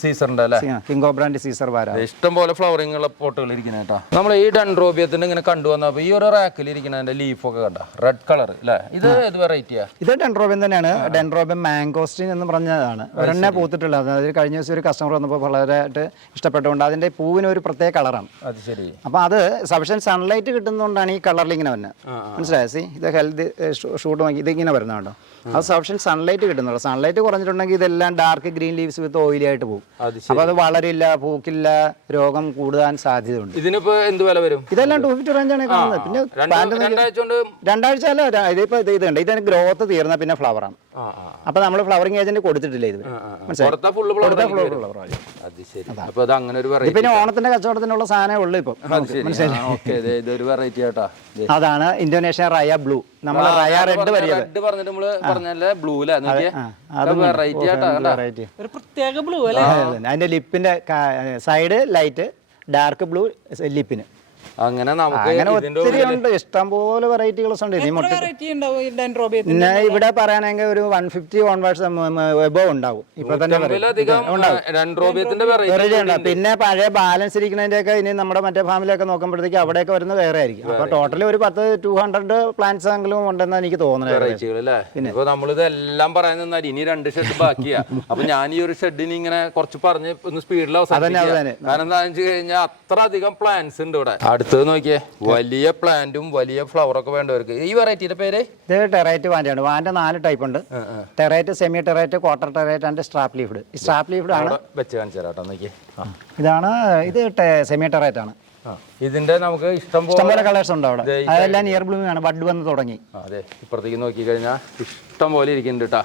സീസറിന്റെ അല്ലേ? കിങ്കോ ബ്രാൻഡ് സീസർ വാരാവൺ ഇഷ്ടം പോലെ ഫ്ലവറിംഗ് ഉള്ള പോട്ടുകൾ ഇരിക്കുന്ന കേട്ടോ. നമ്മൾ ഈ ഡെൻഡ്രോബിയത്തിന്റെ ഇങ്ങനെ കണ്ടുവന്നപ്പോ ഈ ഒരു റാക്കിൽ ഇരിക്കുന്ന ലീഫൊക്കെ കണ്ട? റെഡ് കളർ അല്ലേ ഇത് ഏത് വെറൈറ്റിയാ ഇത് ഡെൻഡ്രോബിൻ തന്നെയാണ്. ഡെൻഡ്രോബിൻ മാംഗോസ്റ്റിൻ എന്ന് പറഞ്ഞതാണ്. ഒരെണ്ണെ പൂത്തിട്ടുള്ളത് അതായത് കഴിഞ്ഞ ദിവസം ഒരു കസ്റ്റമർ വന്നപ്പോൾ വളരെയായിട്ട് ഇഷ്ടപ്പെട്ടുകൊണ്ട് അതിന്റെ പൂവിന് ഒരു പ്രത്യേക കളറാണ്. അത് ശരി. അപ്പോൾ അത് സഫിഷ്യൻ സൺലൈറ്റ് കിട്ടുന്നതുകൊണ്ടാണ് ഈ കളറിൽ ഇങ്ങനെ വരുന്നത് മനസ്സിലായ? സി ഇത് ഹെൽത്ത് ഷൂട്ട് നോക്കി ഇതിങ്ങനെ വരുന്നതുണ്ടോ അത് സഫിഷ്യൻ സൺലൈറ്റ് കിട്ടുന്നുള്ളൂ. സൺലൈറ്റ് കുറഞ്ഞിട്ടുണ്ടെങ്കിൽ ഇതെല്ലാം dark green leaves with oily ആയിട്ട് പോകും. അപ്പൊ അത് വളരില്ല പൂക്കില്ല രോഗം കൂടാൻ സാധ്യതയുണ്ട്. ഇതിനിപ്പോ എന്ത് വില വരും? ഇതെല്ലാം ടു ഫിഫ്റ്റി റേഞ്ച് ആണ് കാണുന്നത്. പിന്നെ രണ്ട് രണ്ടാഴ്ച അല്ല ഇതിപ്പോ ഇത് ഉണ്ട് ഇതിന് ഗ്രോത്ത് തീർന്ന പിന്നെ ഫ്ലവറാണ് അപ്പൊ നമ്മൾ ഫ്ലവറിംഗ് ഏജന്റ് കൊടുത്തിട്ടില്ല ഇത് മനസ്സിലായി? അത് ശരി. അപ്പൊ അത് അങ്ങനെ ഒരു വെറൈറ്റി പിന്നെ ഓണത്തിന്റെ കച്ചവടത്തിനുള്ള സാധനമേ ഉള്ളൂ ഇപ്പൊ. ഓക്കെ. ഇതൊരു വെറൈറ്റി ആട്ടാ. അതാണ് ഇന്തോനേഷ്യ റയ ബ്ലൂ. നമ്മൾ റയ റെഡ് റെഡ് പറഞ്ഞിട്ട് നമ്മൾ പറഞ്ഞല്ലേ? ബ്ലൂ വെറൈറ്റി ആട്ടാ ഒരു പ്രത്യേക ബ്ലൂ അല്ലേ? അതിന്റെ ലിപ്പിന്റെ സൈഡ് ലൈറ്റ് ഡാർക്ക് ബ്ലൂ ലിപ്പിന് അങ്ങനെ നമുക്ക് അങ്ങനെ ഒത്തിരി ഉണ്ട്. ഇഷ്ടംപോലെ വെറൈറ്റീസ് ഉണ്ട്. ഇനി മുട്ട പിന്നെ ഇവിടെ പറയാനെങ്കിൽ ഒരു വൺ ഫിഫ്റ്റി ഓൺവേർഡ്സ് എബോ ഉണ്ടാവും. ഇപ്പൊ തന്നെ പിന്നെ പഴയ ബാലൻസ് ഇരിക്കുന്നതിന്റെയൊക്കെ ഇനി നമ്മുടെ മറ്റേ ഫാമിലിയൊക്കെ നോക്കുമ്പോഴത്തേക്ക് അവിടെയൊക്കെ വരുന്നത് വേറെ ആയിരിക്കും. അപ്പൊ ടോട്ടലി ഒരു പത്ത് ടു ഹൺഡ്രഡ് പ്ലാന്റ്സ് എങ്കിലും ഉണ്ടെന്ന് എനിക്ക് തോന്നുന്നത്. ഇപ്പൊ നമ്മളിത് എല്ലാം പറയാൻ നിന്നാൽ ഇനി രണ്ട് ഷെഡ് ബാക്കിയാ. അപ്പൊ ഞാൻ ഈ ഒരു ഷെഡിന് ഇങ്ങനെ കുറച്ച് പറഞ്ഞ് ഒന്ന് സ്പീഡിൽ. കാരണം എന്താണെന്ന് വെച്ച് കഴിഞ്ഞാൽ അത്ര അധികം പ്ലാന്റ്സ് ഉണ്ട് ഇവിടെ. അടുത്തത് നോക്കിയേ. വലിയ പ്ലാന്റും വലിയ ഫ്ലവറൊക്കെ വേണ്ടവർക്ക് ഈ വെറൈറ്റിയുടെ പേര്? ഇത് ടെറൈറ്റ് വാന്റെയാണ്. വാന്റെ നാല് ടൈപ്പ് ഉണ്ട്. Terete semi terete quarter terete and strap leafed strap leafed ആണ്. വെച്ച് കാണിച്ചു തരാം കേട്ടോ നോക്കിയേ. ഇതാണ് ഇത് സെമി ടെറൈറ്റ് ആണ്. ഇതിന്റെ നമുക്ക് ഇഷ്ടം പോലെ കളേഴ്സ് ഉണ്ട് അവിടെ. അതെല്ലാം നിയർ ബ്ലൂമിംഗ് ആണ്. ബഡ് വന്ന് തുടങ്ങി. അതെ. ഇപ്പുറത്തേക്ക് നോക്കി കഴിഞ്ഞാൽ ഇഷ്ടം പോലെ ഇരിക്കുന്നുണ്ട് കേട്ടാ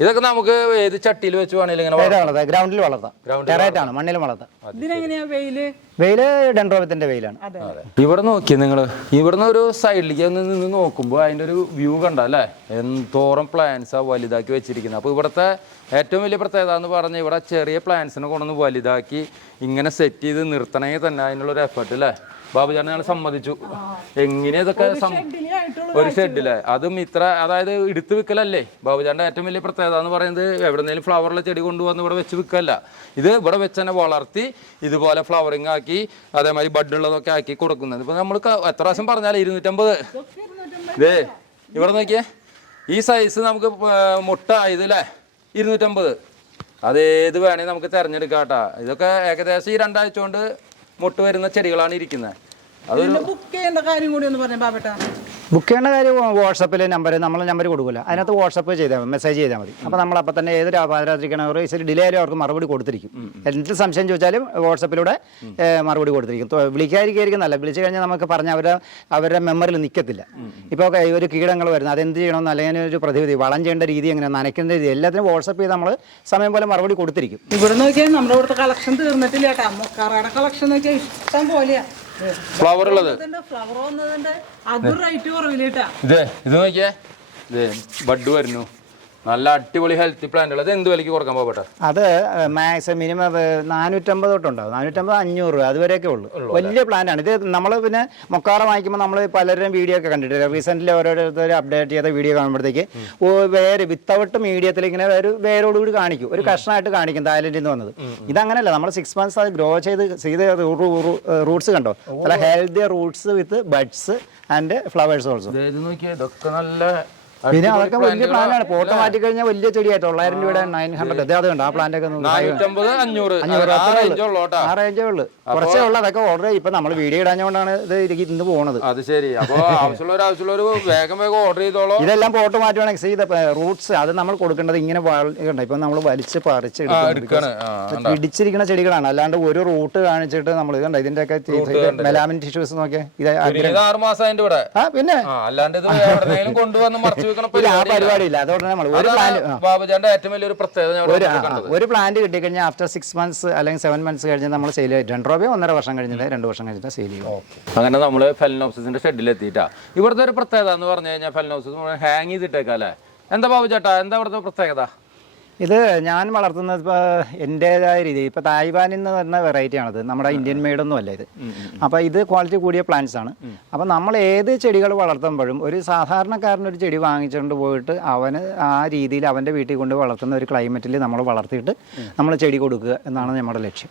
ഇതൊക്കെ നമുക്ക് ഏത് ചട്ടിയിൽ വെച്ച് വേണേലും ഇങ്ങനെ വളർത്താം. ഗ്രൗണ്ടിൽ വളർത്താം. മണ്ണിൽ വളർത്താം. വെയിൽ? വെയിൽ ഡെൻഡ്രോബത്തിന്റെ വെയിലാണ്. അതെ ഇവിടെ നോക്കിയേ നിങ്ങൾ ഇവിടുന്ന് ഒരു സൈഡിലേക്ക് ഒന്ന് നിന്ന് നോക്കുമ്പോൾ അതിന്റെ ഒരു വ്യൂ കണ്ട അല്ലേ? എന്തോരം പ്ലാന്റ്സാ വലുതാക്കി വെച്ചിരിക്കുന്നത്. അപ്പോൾ ഇവിടുത്തെ ഏറ്റവും വലിയ പ്രത്യേകത എന്ന് പറഞ്ഞാൽ ഇവിടെ ചെറിയ പ്ലാന്റ്സിനെ കൊണ്ടൊന്ന് വലുതാക്കി ഇങ്ങനെ സെറ്റ് ചെയ്ത് നിർത്തണമെങ്കിൽ തന്നെ അതിനുള്ള ഒരു എഫർട്ട് അല്ലേ? ബാബുചാൻ ഞങ്ങൾ സമ്മതിച്ചു. എങ്ങനെ ഇതൊക്കെ ഒരു ഷെഡിൽ അതും ഇത്ര അതായത് എടുത്ത് വിൽക്കലല്ലേ ബാബുചാരന്റെ ഏറ്റവും വലിയ പ്രത്യേകത എന്ന് പറയുന്നത് എവിടെന്നെങ്കിലും ഫ്ലവറിലെ ചെടി കൊണ്ടുവന്ന് ഇവിടെ വെച്ച് വിൽക്കല്ല ഇത് ഇവിടെ വെച്ച് തന്നെ വളർത്തി ഇതുപോലെ ഫ്ലവറിങ് ആക്കി അതേമാതിരി ബഡുള്ളതൊക്കെ ആക്കി കൊടുക്കുന്നത്. ഇപ്പൊ നമ്മൾ എത്ര പ്രാവശ്യം പറഞ്ഞാലേ ഇരുന്നൂറ്റമ്പത്. ഇതേ ഇവിടെ നോക്കിയേ. ഈ സൈസ് നമുക്ക് മുട്ട അല്ലേ ഇരുന്നൂറ്റമ്പത്. അതേത് വേണേൽ നമുക്ക് തിരഞ്ഞെടുക്കാം കേട്ടാ. ഇതൊക്കെ ഏകദേശം ഈ രണ്ടാഴ്ച കൊണ്ട് മുട്ട വരുന്ന ചെടികളാണ് ഇരിക്കുന്നത്. അതൊരു ബുക്ക് ചെയ്യേണ്ട കാര്യം കൂടി ഒന്ന് പറഞ്ഞു ബാബേട്ടാ. ബുക്ക് ചെയ്യേണ്ട കാര്യം വാട്സപ്പിൽ നമ്പർ നമ്മൾ നമ്പർ കൊടുക്കില്ല അതിനകത്ത് വാട്സപ്പ് ചെയ്താൽ മതി മെസ്സേജ് ചെയ്താൽ മതി. അപ്പോൾ നമ്മൾ അപ്പം തന്നെ ഏത് പാതിരാത്രിക്കണവർ ഇച്ചിരി ഡിലേ ആയാലും അവർക്ക് മറുപടി കൊടുത്തിരിക്കും. എന്ത് സംശയം ചോദിച്ചാലും വാട്സപ്പിലൂടെ മറുപടി കൊടുത്തിരിക്കും. വിളിക്കാതിരിക്കും നല്ല വിളിച്ചു കഴിഞ്ഞാൽ നമുക്ക് പറഞ്ഞ അവരുടെ അവരുടെ മെമ്മറിൽ നിൽക്കത്തില്ല ഇപ്പോൾ ഒരു കീടങ്ങൾ വരുന്നത് അതെന്ത് ചെയ്യണമെന്ന് അല്ലെങ്കിൽ ഒരു പ്രതിവിധി വളം ചെയ്യേണ്ട രീതി എങ്ങനെ നനയ്ക്കേണ്ട രീതി എല്ലാത്തിനും വാട്സപ്പ് ചെയ്ത് നമ്മൾ സമയം പോലെ മറുപടി കൊടുത്തിരിക്കും. ഇവിടെ നോക്കിയാൽ നമ്മുടെ ഇവിടുത്തെ കളക്ഷൻ തീർന്നിട്ടില്ല കേട്ടോ. കളക്ഷൻ നോക്കിയാൽ ഇഷ്ടം പോലെയാ. ഫ്ലവർ ഉള്ളത്. ഇത് ഇത് നോക്കിയേ. ഇത് ബഡ് വരുന്നു. നല്ല അടിപൊളി ഹെൽത്തി പ്ലാന്റുകൾ അത് എന്ത് വിലക്ക് കൊടുക്കാൻ പോകട്ടെ? അത് മാക്സിമം മിനിമം നാനൂറ്റമ്പത് തൊട്ടുണ്ടാവും നാനൂറ്റമ്പത് അഞ്ഞൂറ് രൂപ അതുവരെയൊക്കെ ഉള്ളൂ. വലിയ പ്ലാന്റ് ആണ്. ഇത് നമ്മൾ പിന്നെ മൊക്കാറ വാങ്ങിക്കുമ്പോൾ നമ്മൾ പലരും വീഡിയോ ഒക്കെ കണ്ടിട്ടില്ല? റീസെന്റ്ലി ഓരോരുത്തർ അപ്ഡേറ്റ് ചെയ്ത വീഡിയോ കാണുമ്പോഴത്തേക്ക് വേറെ വേര് വിത്തൗട്ട് മീഡിയത്തിൽ ഇങ്ങനെ ഒരു വേരോടുകൂടി കാണിക്കും. ഒരു കഷ്ണമായിട്ട് കാണിക്കും തായ്ലൻഡിൽ നിന്ന് വന്നത്. ഇതങ്ങനെയല്ല നമ്മൾ സിക്സ് മന്ത്സ് അത് ഗ്രോ ചെയ്ത് ചെയ്ത് റൂട്ട്സ് കണ്ടോ? നല്ല healthy roots with buds and flowers also ഇത് നോക്കിയേ ഇതൊക്കെ നല്ല പിന്നെ അതൊക്കെ വലിയ പ്ലാനാണ് പോട്ട് മാറ്റി കഴിഞ്ഞാൽ വലിയ ചെടിയായിട്ട്. തൊള്ളായിരം രൂപയുടെ നയൻ ഹൺഡ്രഡ് ഇത് അതുകൊണ്ട് കണ്ടോ ആ പ്ലാന്റ് ഒക്കെ ആ ഉള്ളൂ. റേഞ്ചേ ഉള്ളു കുറച്ചേ ഉള്ളു. അതൊക്കെ ഓർഡർ ഇപ്പൊ നമ്മൾ വീഡിയോ ഇടാഞ്ഞുകൊണ്ടാണ് ഇത് ഇന്ന് പോണത്. അത് ശരി. വേഗം വേഗം ഓർഡർ ചെയ്തോളൂ. ഇതെല്ലാം പോട്ട് മാറ്റുവാണെങ്കിൽ ഇത് റൂട്ട്സ് അത് നമ്മൾ കൊടുക്കേണ്ടത് ഇങ്ങനെ ഇപ്പൊ നമ്മൾ വലിച്ച് പറിച്ച് പിടിച്ചിരിക്കുന്ന ചെടികളാണ്. അല്ലാണ്ട് ഒരു റൂട്ട് കാണിച്ചിട്ട് നമ്മൾ ഇതുണ്ട് ഇതിന്റെ ഒക്കെ മെലാമിൻ ടിഷ്യൂസ് നോക്കിയാൽ ഇത് ആറ് മാസം പിന്നെ. അല്ലാണ്ട് കൊണ്ടുവന്ന് ഇല്ല, ആ പരിപാടി പരിപാടി അതുകൊണ്ട് നമ്മൾ ഒരു പ്ലാന്റ് ഏറ്റവും വലിയൊരു പ്രത്യേകത ഒരു പ്ലാന്റ് കിട്ടിക്കഴിഞ്ഞാൽ ആഫ്റ്റർ സിക്സ് മന്ത്സ് അല്ലെങ്കിൽ സെവൻ മന്ത്സ് കഴിഞ്ഞ് നമ്മൾ സെയിൽ ചെയ്യും. രണ്ട് രൂപയോ ഒന്നര വർഷം കഴിഞ്ഞിട്ട് രണ്ട് വർഷം കഴിഞ്ഞിട്ട് സെയിൽ ചെയ്യും. അങ്ങനെ നമ്മൾ ഫെലനോപ്സിന്റെ ഷെഡിൽ എത്തിയിട്ടാ. ഇവിടുത്തെ ഒരു പ്രത്യേകത എന്ന് പറഞ്ഞു കഴിഞ്ഞാൽ ഫെലനോപ്സിസ് ഹാങ് ചെയ്തിട്ടേക്കാം അല്ലേ? എന്താ ബാബു ചേട്ടാ എന്താ ഇവിടുത്തെ പ്രത്യേകത? ഇത് ഞാൻ വളർത്തുന്നത് ഇപ്പോൾ എന്റേതായ രീതി ഇപ്പോൾ തായ്വാൻ എന്ന് പറഞ്ഞ വെറൈറ്റി ആണത്. നമ്മുടെ ഇന്ത്യൻ മെയ്ഡൊന്നും അല്ല ഇത്. അപ്പോൾ ഇത് ക്വാളിറ്റി കൂടിയ പ്ലാന്റ്സ് ആണ്. അപ്പോൾ നമ്മൾ ഏത് ചെടികൾ വളർത്തുമ്പോഴും ഒരു സാധാരണക്കാരൻ ഒരു ചെടി വാങ്ങിച്ചുകൊണ്ട് പോയിട്ട് അവന് ആ രീതിയിൽ അവന്റെ വീട്ടിൽ കൊണ്ട് വളർത്തുന്ന ഒരു ക്ലൈമറ്റിൽ നമ്മൾ വളർത്തിയിട്ട് നമ്മൾ ചെടി കൊടുക്കുക എന്നാണ് നമ്മുടെ ലക്ഷ്യം.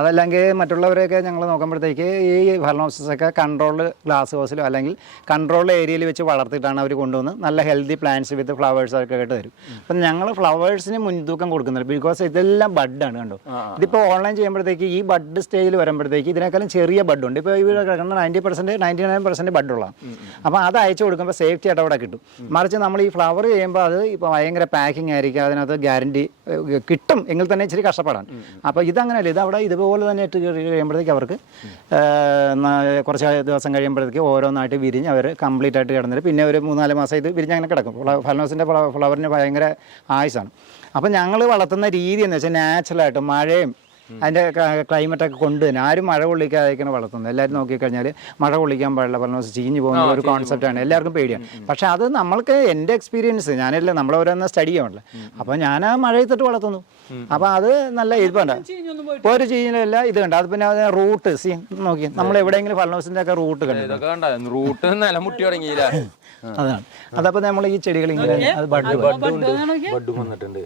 അതല്ലെങ്കിൽ മറ്റുള്ളവരെയൊക്കെ ഞങ്ങൾ നോക്കുമ്പോഴത്തേക്ക് ഈ ഭരണ ഒക്കെ കൺട്രോൾഡ് ഗ്ലാസ് ഹൗസിലോ അല്ലെങ്കിൽ കൺട്രോൾഡ് ഏരിയയിൽ വെച്ച് വളർത്തിയിട്ടാണ് അവർ കൊണ്ടുവന്ന് നല്ല ഹെൽത്തി പ്ലാന്റ്സ് വിത്ത് ഫ്ലവേഴ്സ് ഒക്കെ ആയിട്ട് തരും. അപ്പം ഞങ്ങൾ ഫ്ലവേഴ്സിന് മുൻതൂക്കം കൊടുക്കുന്നില്ല ബിക്കോസ് ഇതെല്ലാം ബഡാണ് കണ്ടോ? ഇതിപ്പോൾ ഓൺലൈൻ ചെയ്യുമ്പോഴത്തേക്ക് ഈ ബഡ് സ്റ്റേജിൽ വരുമ്പോഴത്തേക്ക് ഇതിനേക്കാളും ചെറിയ ബഡുണ്ട് ഇപ്പോൾ ഇവിടെ കിടക്കുന്ന ninety percent ninety nine percent ബഡുള്ളതാണ് അപ്പോൾ അത് അയച്ചു കൊടുക്കുമ്പോൾ സേഫ്റ്റി ആയിട്ട് അവിടെ കിട്ടും. മറിച്ച് നമ്മൾ ഈ ഫ്ലവർ ചെയ്യുമ്പോൾ അത് ഇപ്പോൾ ഭയങ്കര പാക്കിംഗ് ആയിരിക്കും. അതിനകത്ത് ഗ്യാരണ്ടി കിട്ടും. എങ്കിൽ തന്നെ ഇച്ചിരി കഷ്ടപ്പെടാൻ. അപ്പോൾ ഇതങ്ങനെയല്ല. ഇത് അവിടെ ഇതുപോലെ തന്നെ ഇട്ട് കഴിയുമ്പോഴത്തേക്ക് അവർക്ക് കുറച്ച് ദിവസം കഴിയുമ്പോഴത്തേക്ക് ഓരോന്നായിട്ട് വിരിഞ്ഞ് അവർ കംപ്ലീറ്റ് ആയിട്ട് കിടന്നിട്ട് പിന്നെ ഒരു മൂന്നാൽ മാസം ഇത് വിരിഞ്ഞ് അങ്ങനെ കിടക്കും. ഫലനോസിന്റെ ഫ്ലവറിന് ഭയങ്കര ആയുസാണ്. അപ്പോൾ ഞങ്ങൾ വളർത്തുന്ന രീതി എന്ന് വെച്ചാൽ നാച്ചുറലായിട്ട് മഴയും അതിന്റെ ക്ലൈമറ്റൊക്കെ കൊണ്ട് തന്നെ ആരും മഴ കൊള്ളിക്കാതെയൊക്കെയാണ് വളർത്തുന്നത്. എല്ലാവരും നോക്കിക്കഴിഞ്ഞാൽ മഴ കൊള്ളിക്കാൻ പാടില്ല പറഞ്ഞ ചീഞ്ഞ് പോകുന്ന ഒരു കോൺസെപ്റ്റാണ് എല്ലാവർക്കും പേടിയാണ് പക്ഷേ അത് നമ്മൾക്ക് എന്റെ എക്സ്പീരിയൻസ് ഞാനല്ല നമ്മൾ ഓരോന്ന് സ്റ്റഡി ചെയ്യണല്ലോ അപ്പോൾ ഞാൻ ആ മഴയത്തിട്ട് വളർത്തുന്നു. അപ്പോൾ അത് നല്ല ഇത് വേണ്ട. ഒരു ചീഞ്ഞിലല്ല ഇത് കണ്ട അത് പിന്നെ റൂട്ട് സി നോക്കി. നമ്മൾ എവിടെയെങ്കിലും ഫലനോസിന്റെ ഒക്കെ റൂട്ട് കണ്ടു ഇതൊക്കെ കണ്ട. റൂട്ട് നിലമുട്ടി തുടങ്ങിയില്ല. (laughs) അതാണ്. അതപ്പോൾ നമ്മൾ ഈ ചെടികൾ ഇങ്ങനെ അത് ബഡ് ബഡ് ആണെങ്കിൽ ബഡും വന്നിട്ടുണ്ട്.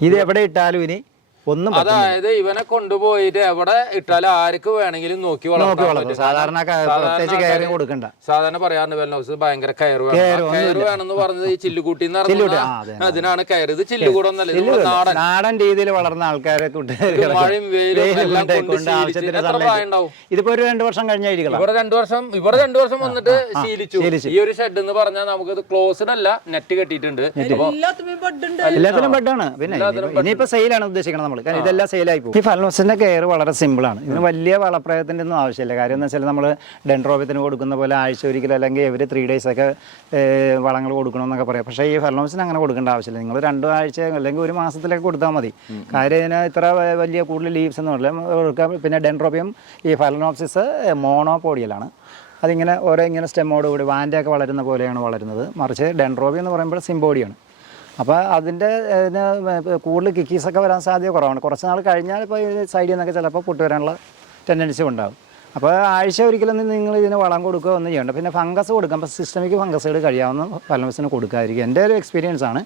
ഇത് എവിടെ ഇട്ടാലും ഇനി ഒന്നും അതായത് ഇവനെ കൊണ്ടുപോയിട്ട് എവിടെ ഇട്ടാലും ആർക്ക് വേണമെങ്കിലും നോക്കി വളർത്താം. സാധാരണ പ്രത്യേകിച്ച് കയറി കൊടുക്കണ്ട. സാധാരണ പറയാറുണ്ട് വെല്ലൗസ് ഭയങ്കര കയറ് വേണം. കയറ് വേണമെന്ന് പറഞ്ഞത് ഈ ചില്ലുകൂട്ടി എന്ന് പറഞ്ഞാൽ അതിനാണ് കയറ്. ഇത് ചില്ലുകൂടൊന്നല്ല ഇത് നാടൻ. നാടൻ രീതിയിൽ വളർന്ന ആൾക്കാരെ മഴയും വെയിലും എല്ലാം കൊണ്ട് ആവശ്യത്തിന്? ഇതിപ്പോ ഒരു രണ്ടു വർഷം കഴിഞ്ഞായിരിക്കും ഇവിടെ രണ്ടു വർഷം ഇവിടെ രണ്ടു വർഷം വന്നിട്ട് ശീലിച്ചു. ശീലിച്ചു. ഈ ഒരു ഷെഡ് എന്ന് പറഞ്ഞാൽ നമുക്ക് ഇത് ക്ലോസ്ഡ് അല്ല നെറ്റ് കെട്ടിയിട്ടുണ്ട്. എല്ലാത്തിനും ബെഡ് ബഡ് ഉണ്ട് എല്ലാത്തിനും ബെഡാണ് പിന്നെ ഇനിയിപ്പോ- ഇനിയിപ്പോ സെയിലാണ് ഉദ്ദേശിക്കണം നമ്മൾ കാരണം ഇതെല്ലാം സെയിലായി പോകും. ഈ ഫലനോസിന്റെ കെയർ വളരെ സിമ്പിൾ ആണ്. ഇതിന് വലിയ വളപ്രയോഗത്തിന്റെ ഒന്നും ആവശ്യമില്ല. കാര്യം എന്ന് വെച്ചാൽ നമ്മൾ ഡെൻഡ്രോബിയത്തിന് കൊടുക്കുന്ന പോലെ ആഴ്ച ഒരിക്കലും അല്ലെങ്കിൽ എവരി ത്രീ ഡേയ്സ് ഒക്കെ വളങ്ങൾ കൊടുക്കണമെന്നൊക്കെ പറയാം. പക്ഷേ ഈ ഫലനോസിന് അങ്ങനെ കൊടുക്കേണ്ട ആവശ്യമില്ല. നിങ്ങൾ രണ്ടു ആഴ്ച അല്ലെങ്കിൽ ഒരു മാസത്തിലൊക്കെ കൊടുത്താൽ മതി. കാര്യം ഇതിന് ഇത്ര വലിയ കൂടുതൽ ലീവ്സ് ഒന്നും ഇല്ല. കൊടുക്കാം. പിന്നെ ഡെൻഡ്രോബിയം ഈ ഫലനോപ്സിസ് മോണോപോഡിയലാണ്. അതിങ്ങനെ ഓരോ ഇങ്ങനെ സ്റ്റെമ്മോട് കൂടി വാന്റെയൊക്കെ വളരുന്ന പോലെയാണ് വളരുന്നത്. മറിച്ച് ഡെൻഡ്രോബി എന്ന് പറയുമ്പോൾ സിംബോഡിയാണ്. അപ്പോൾ അതിന്റെ കൂടുതൽ കിക്കീസൊക്കെ വരാൻ സാധ്യത കുറവാണ്. കുറച്ച് നാൾ കഴിഞ്ഞാൽ ഇപ്പോൾ സൈഡിൽ നിന്നൊക്കെ ചിലപ്പോൾ പൊട്ടി വരാനുള്ള ടെൻഡൻസി ഉണ്ടാകും അപ്പോൾ ആഴ്ച ഒരിക്കലും നിങ്ങൾ ഇതിന് വളം കൊടുക്കുക ഒന്നും ചെയ്യണ്ട. പിന്നെ ഫംഗസ് കൊടുക്കാം. അപ്പോൾ സിസ്റ്റമിക് ഫംഗസൈഡ് കഴിയാവുന്ന ഫലമസിന് കൊടുക്കാതിരിക്കും എന്റെ ഒരു എക്സ്പീരിയൻസ് ആണ്.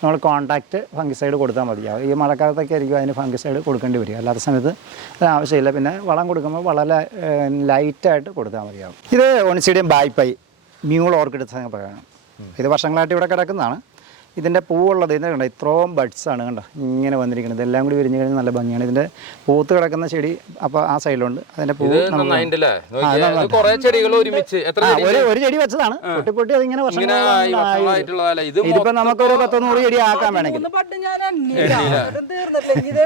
നമ്മൾ കോൺടാക്റ്റ് ഫംഗസൈഡ് കൊടുത്താൽ മതിയാവും ഈ മഴക്കാലത്തൊക്കെ ആയിരിക്കും അതിന് ഫംഗസൈഡ് കൊടുക്കേണ്ടി വരിക. അല്ലാത്ത സമയത്ത് അത് ആവശ്യമില്ല. പിന്നെ വളം കൊടുക്കുമ്പോൾ വളരെ ലൈറ്റായിട്ട് കൊടുത്താൽ മതിയാവും. ഇത് ഓണിസീഡിയം ബായ്പൈ മ്യൂൾ ഓർക്കിഡ് പറയണം. ഇത് വർഷങ്ങളായിട്ട് ഇവിടെ കിടക്കുന്നതാണ്. ഇതിന്റെ പൂവുള്ളത് ഇതിന്റെ കണ്ടോ? ഇത്രയും ബഡ്സ് ആണ് കണ്ടോ? ഇങ്ങനെ വന്നിരിക്കുന്നത്. ഇതെല്ലാം കൂടി വിരിഞ്ഞ് കഴിഞ്ഞാൽ നല്ല ഭംഗിയാണ്. ഇതിന്റെ പൂത്ത് കിടക്കുന്ന ചെടി അപ്പോൾ ആ സൈഡിലുണ്ട്. അതിന്റെ പൂ ഒരു ഒരു ചെടി വെച്ചതാണ്. പൊട്ടി പൊട്ടി അതിങ്ങനെ ഇതിപ്പോ നമുക്കൊരു പത്തൊന്നൂറ് ചെടി ആക്കാൻ വേണമെങ്കിൽ. ഇതേ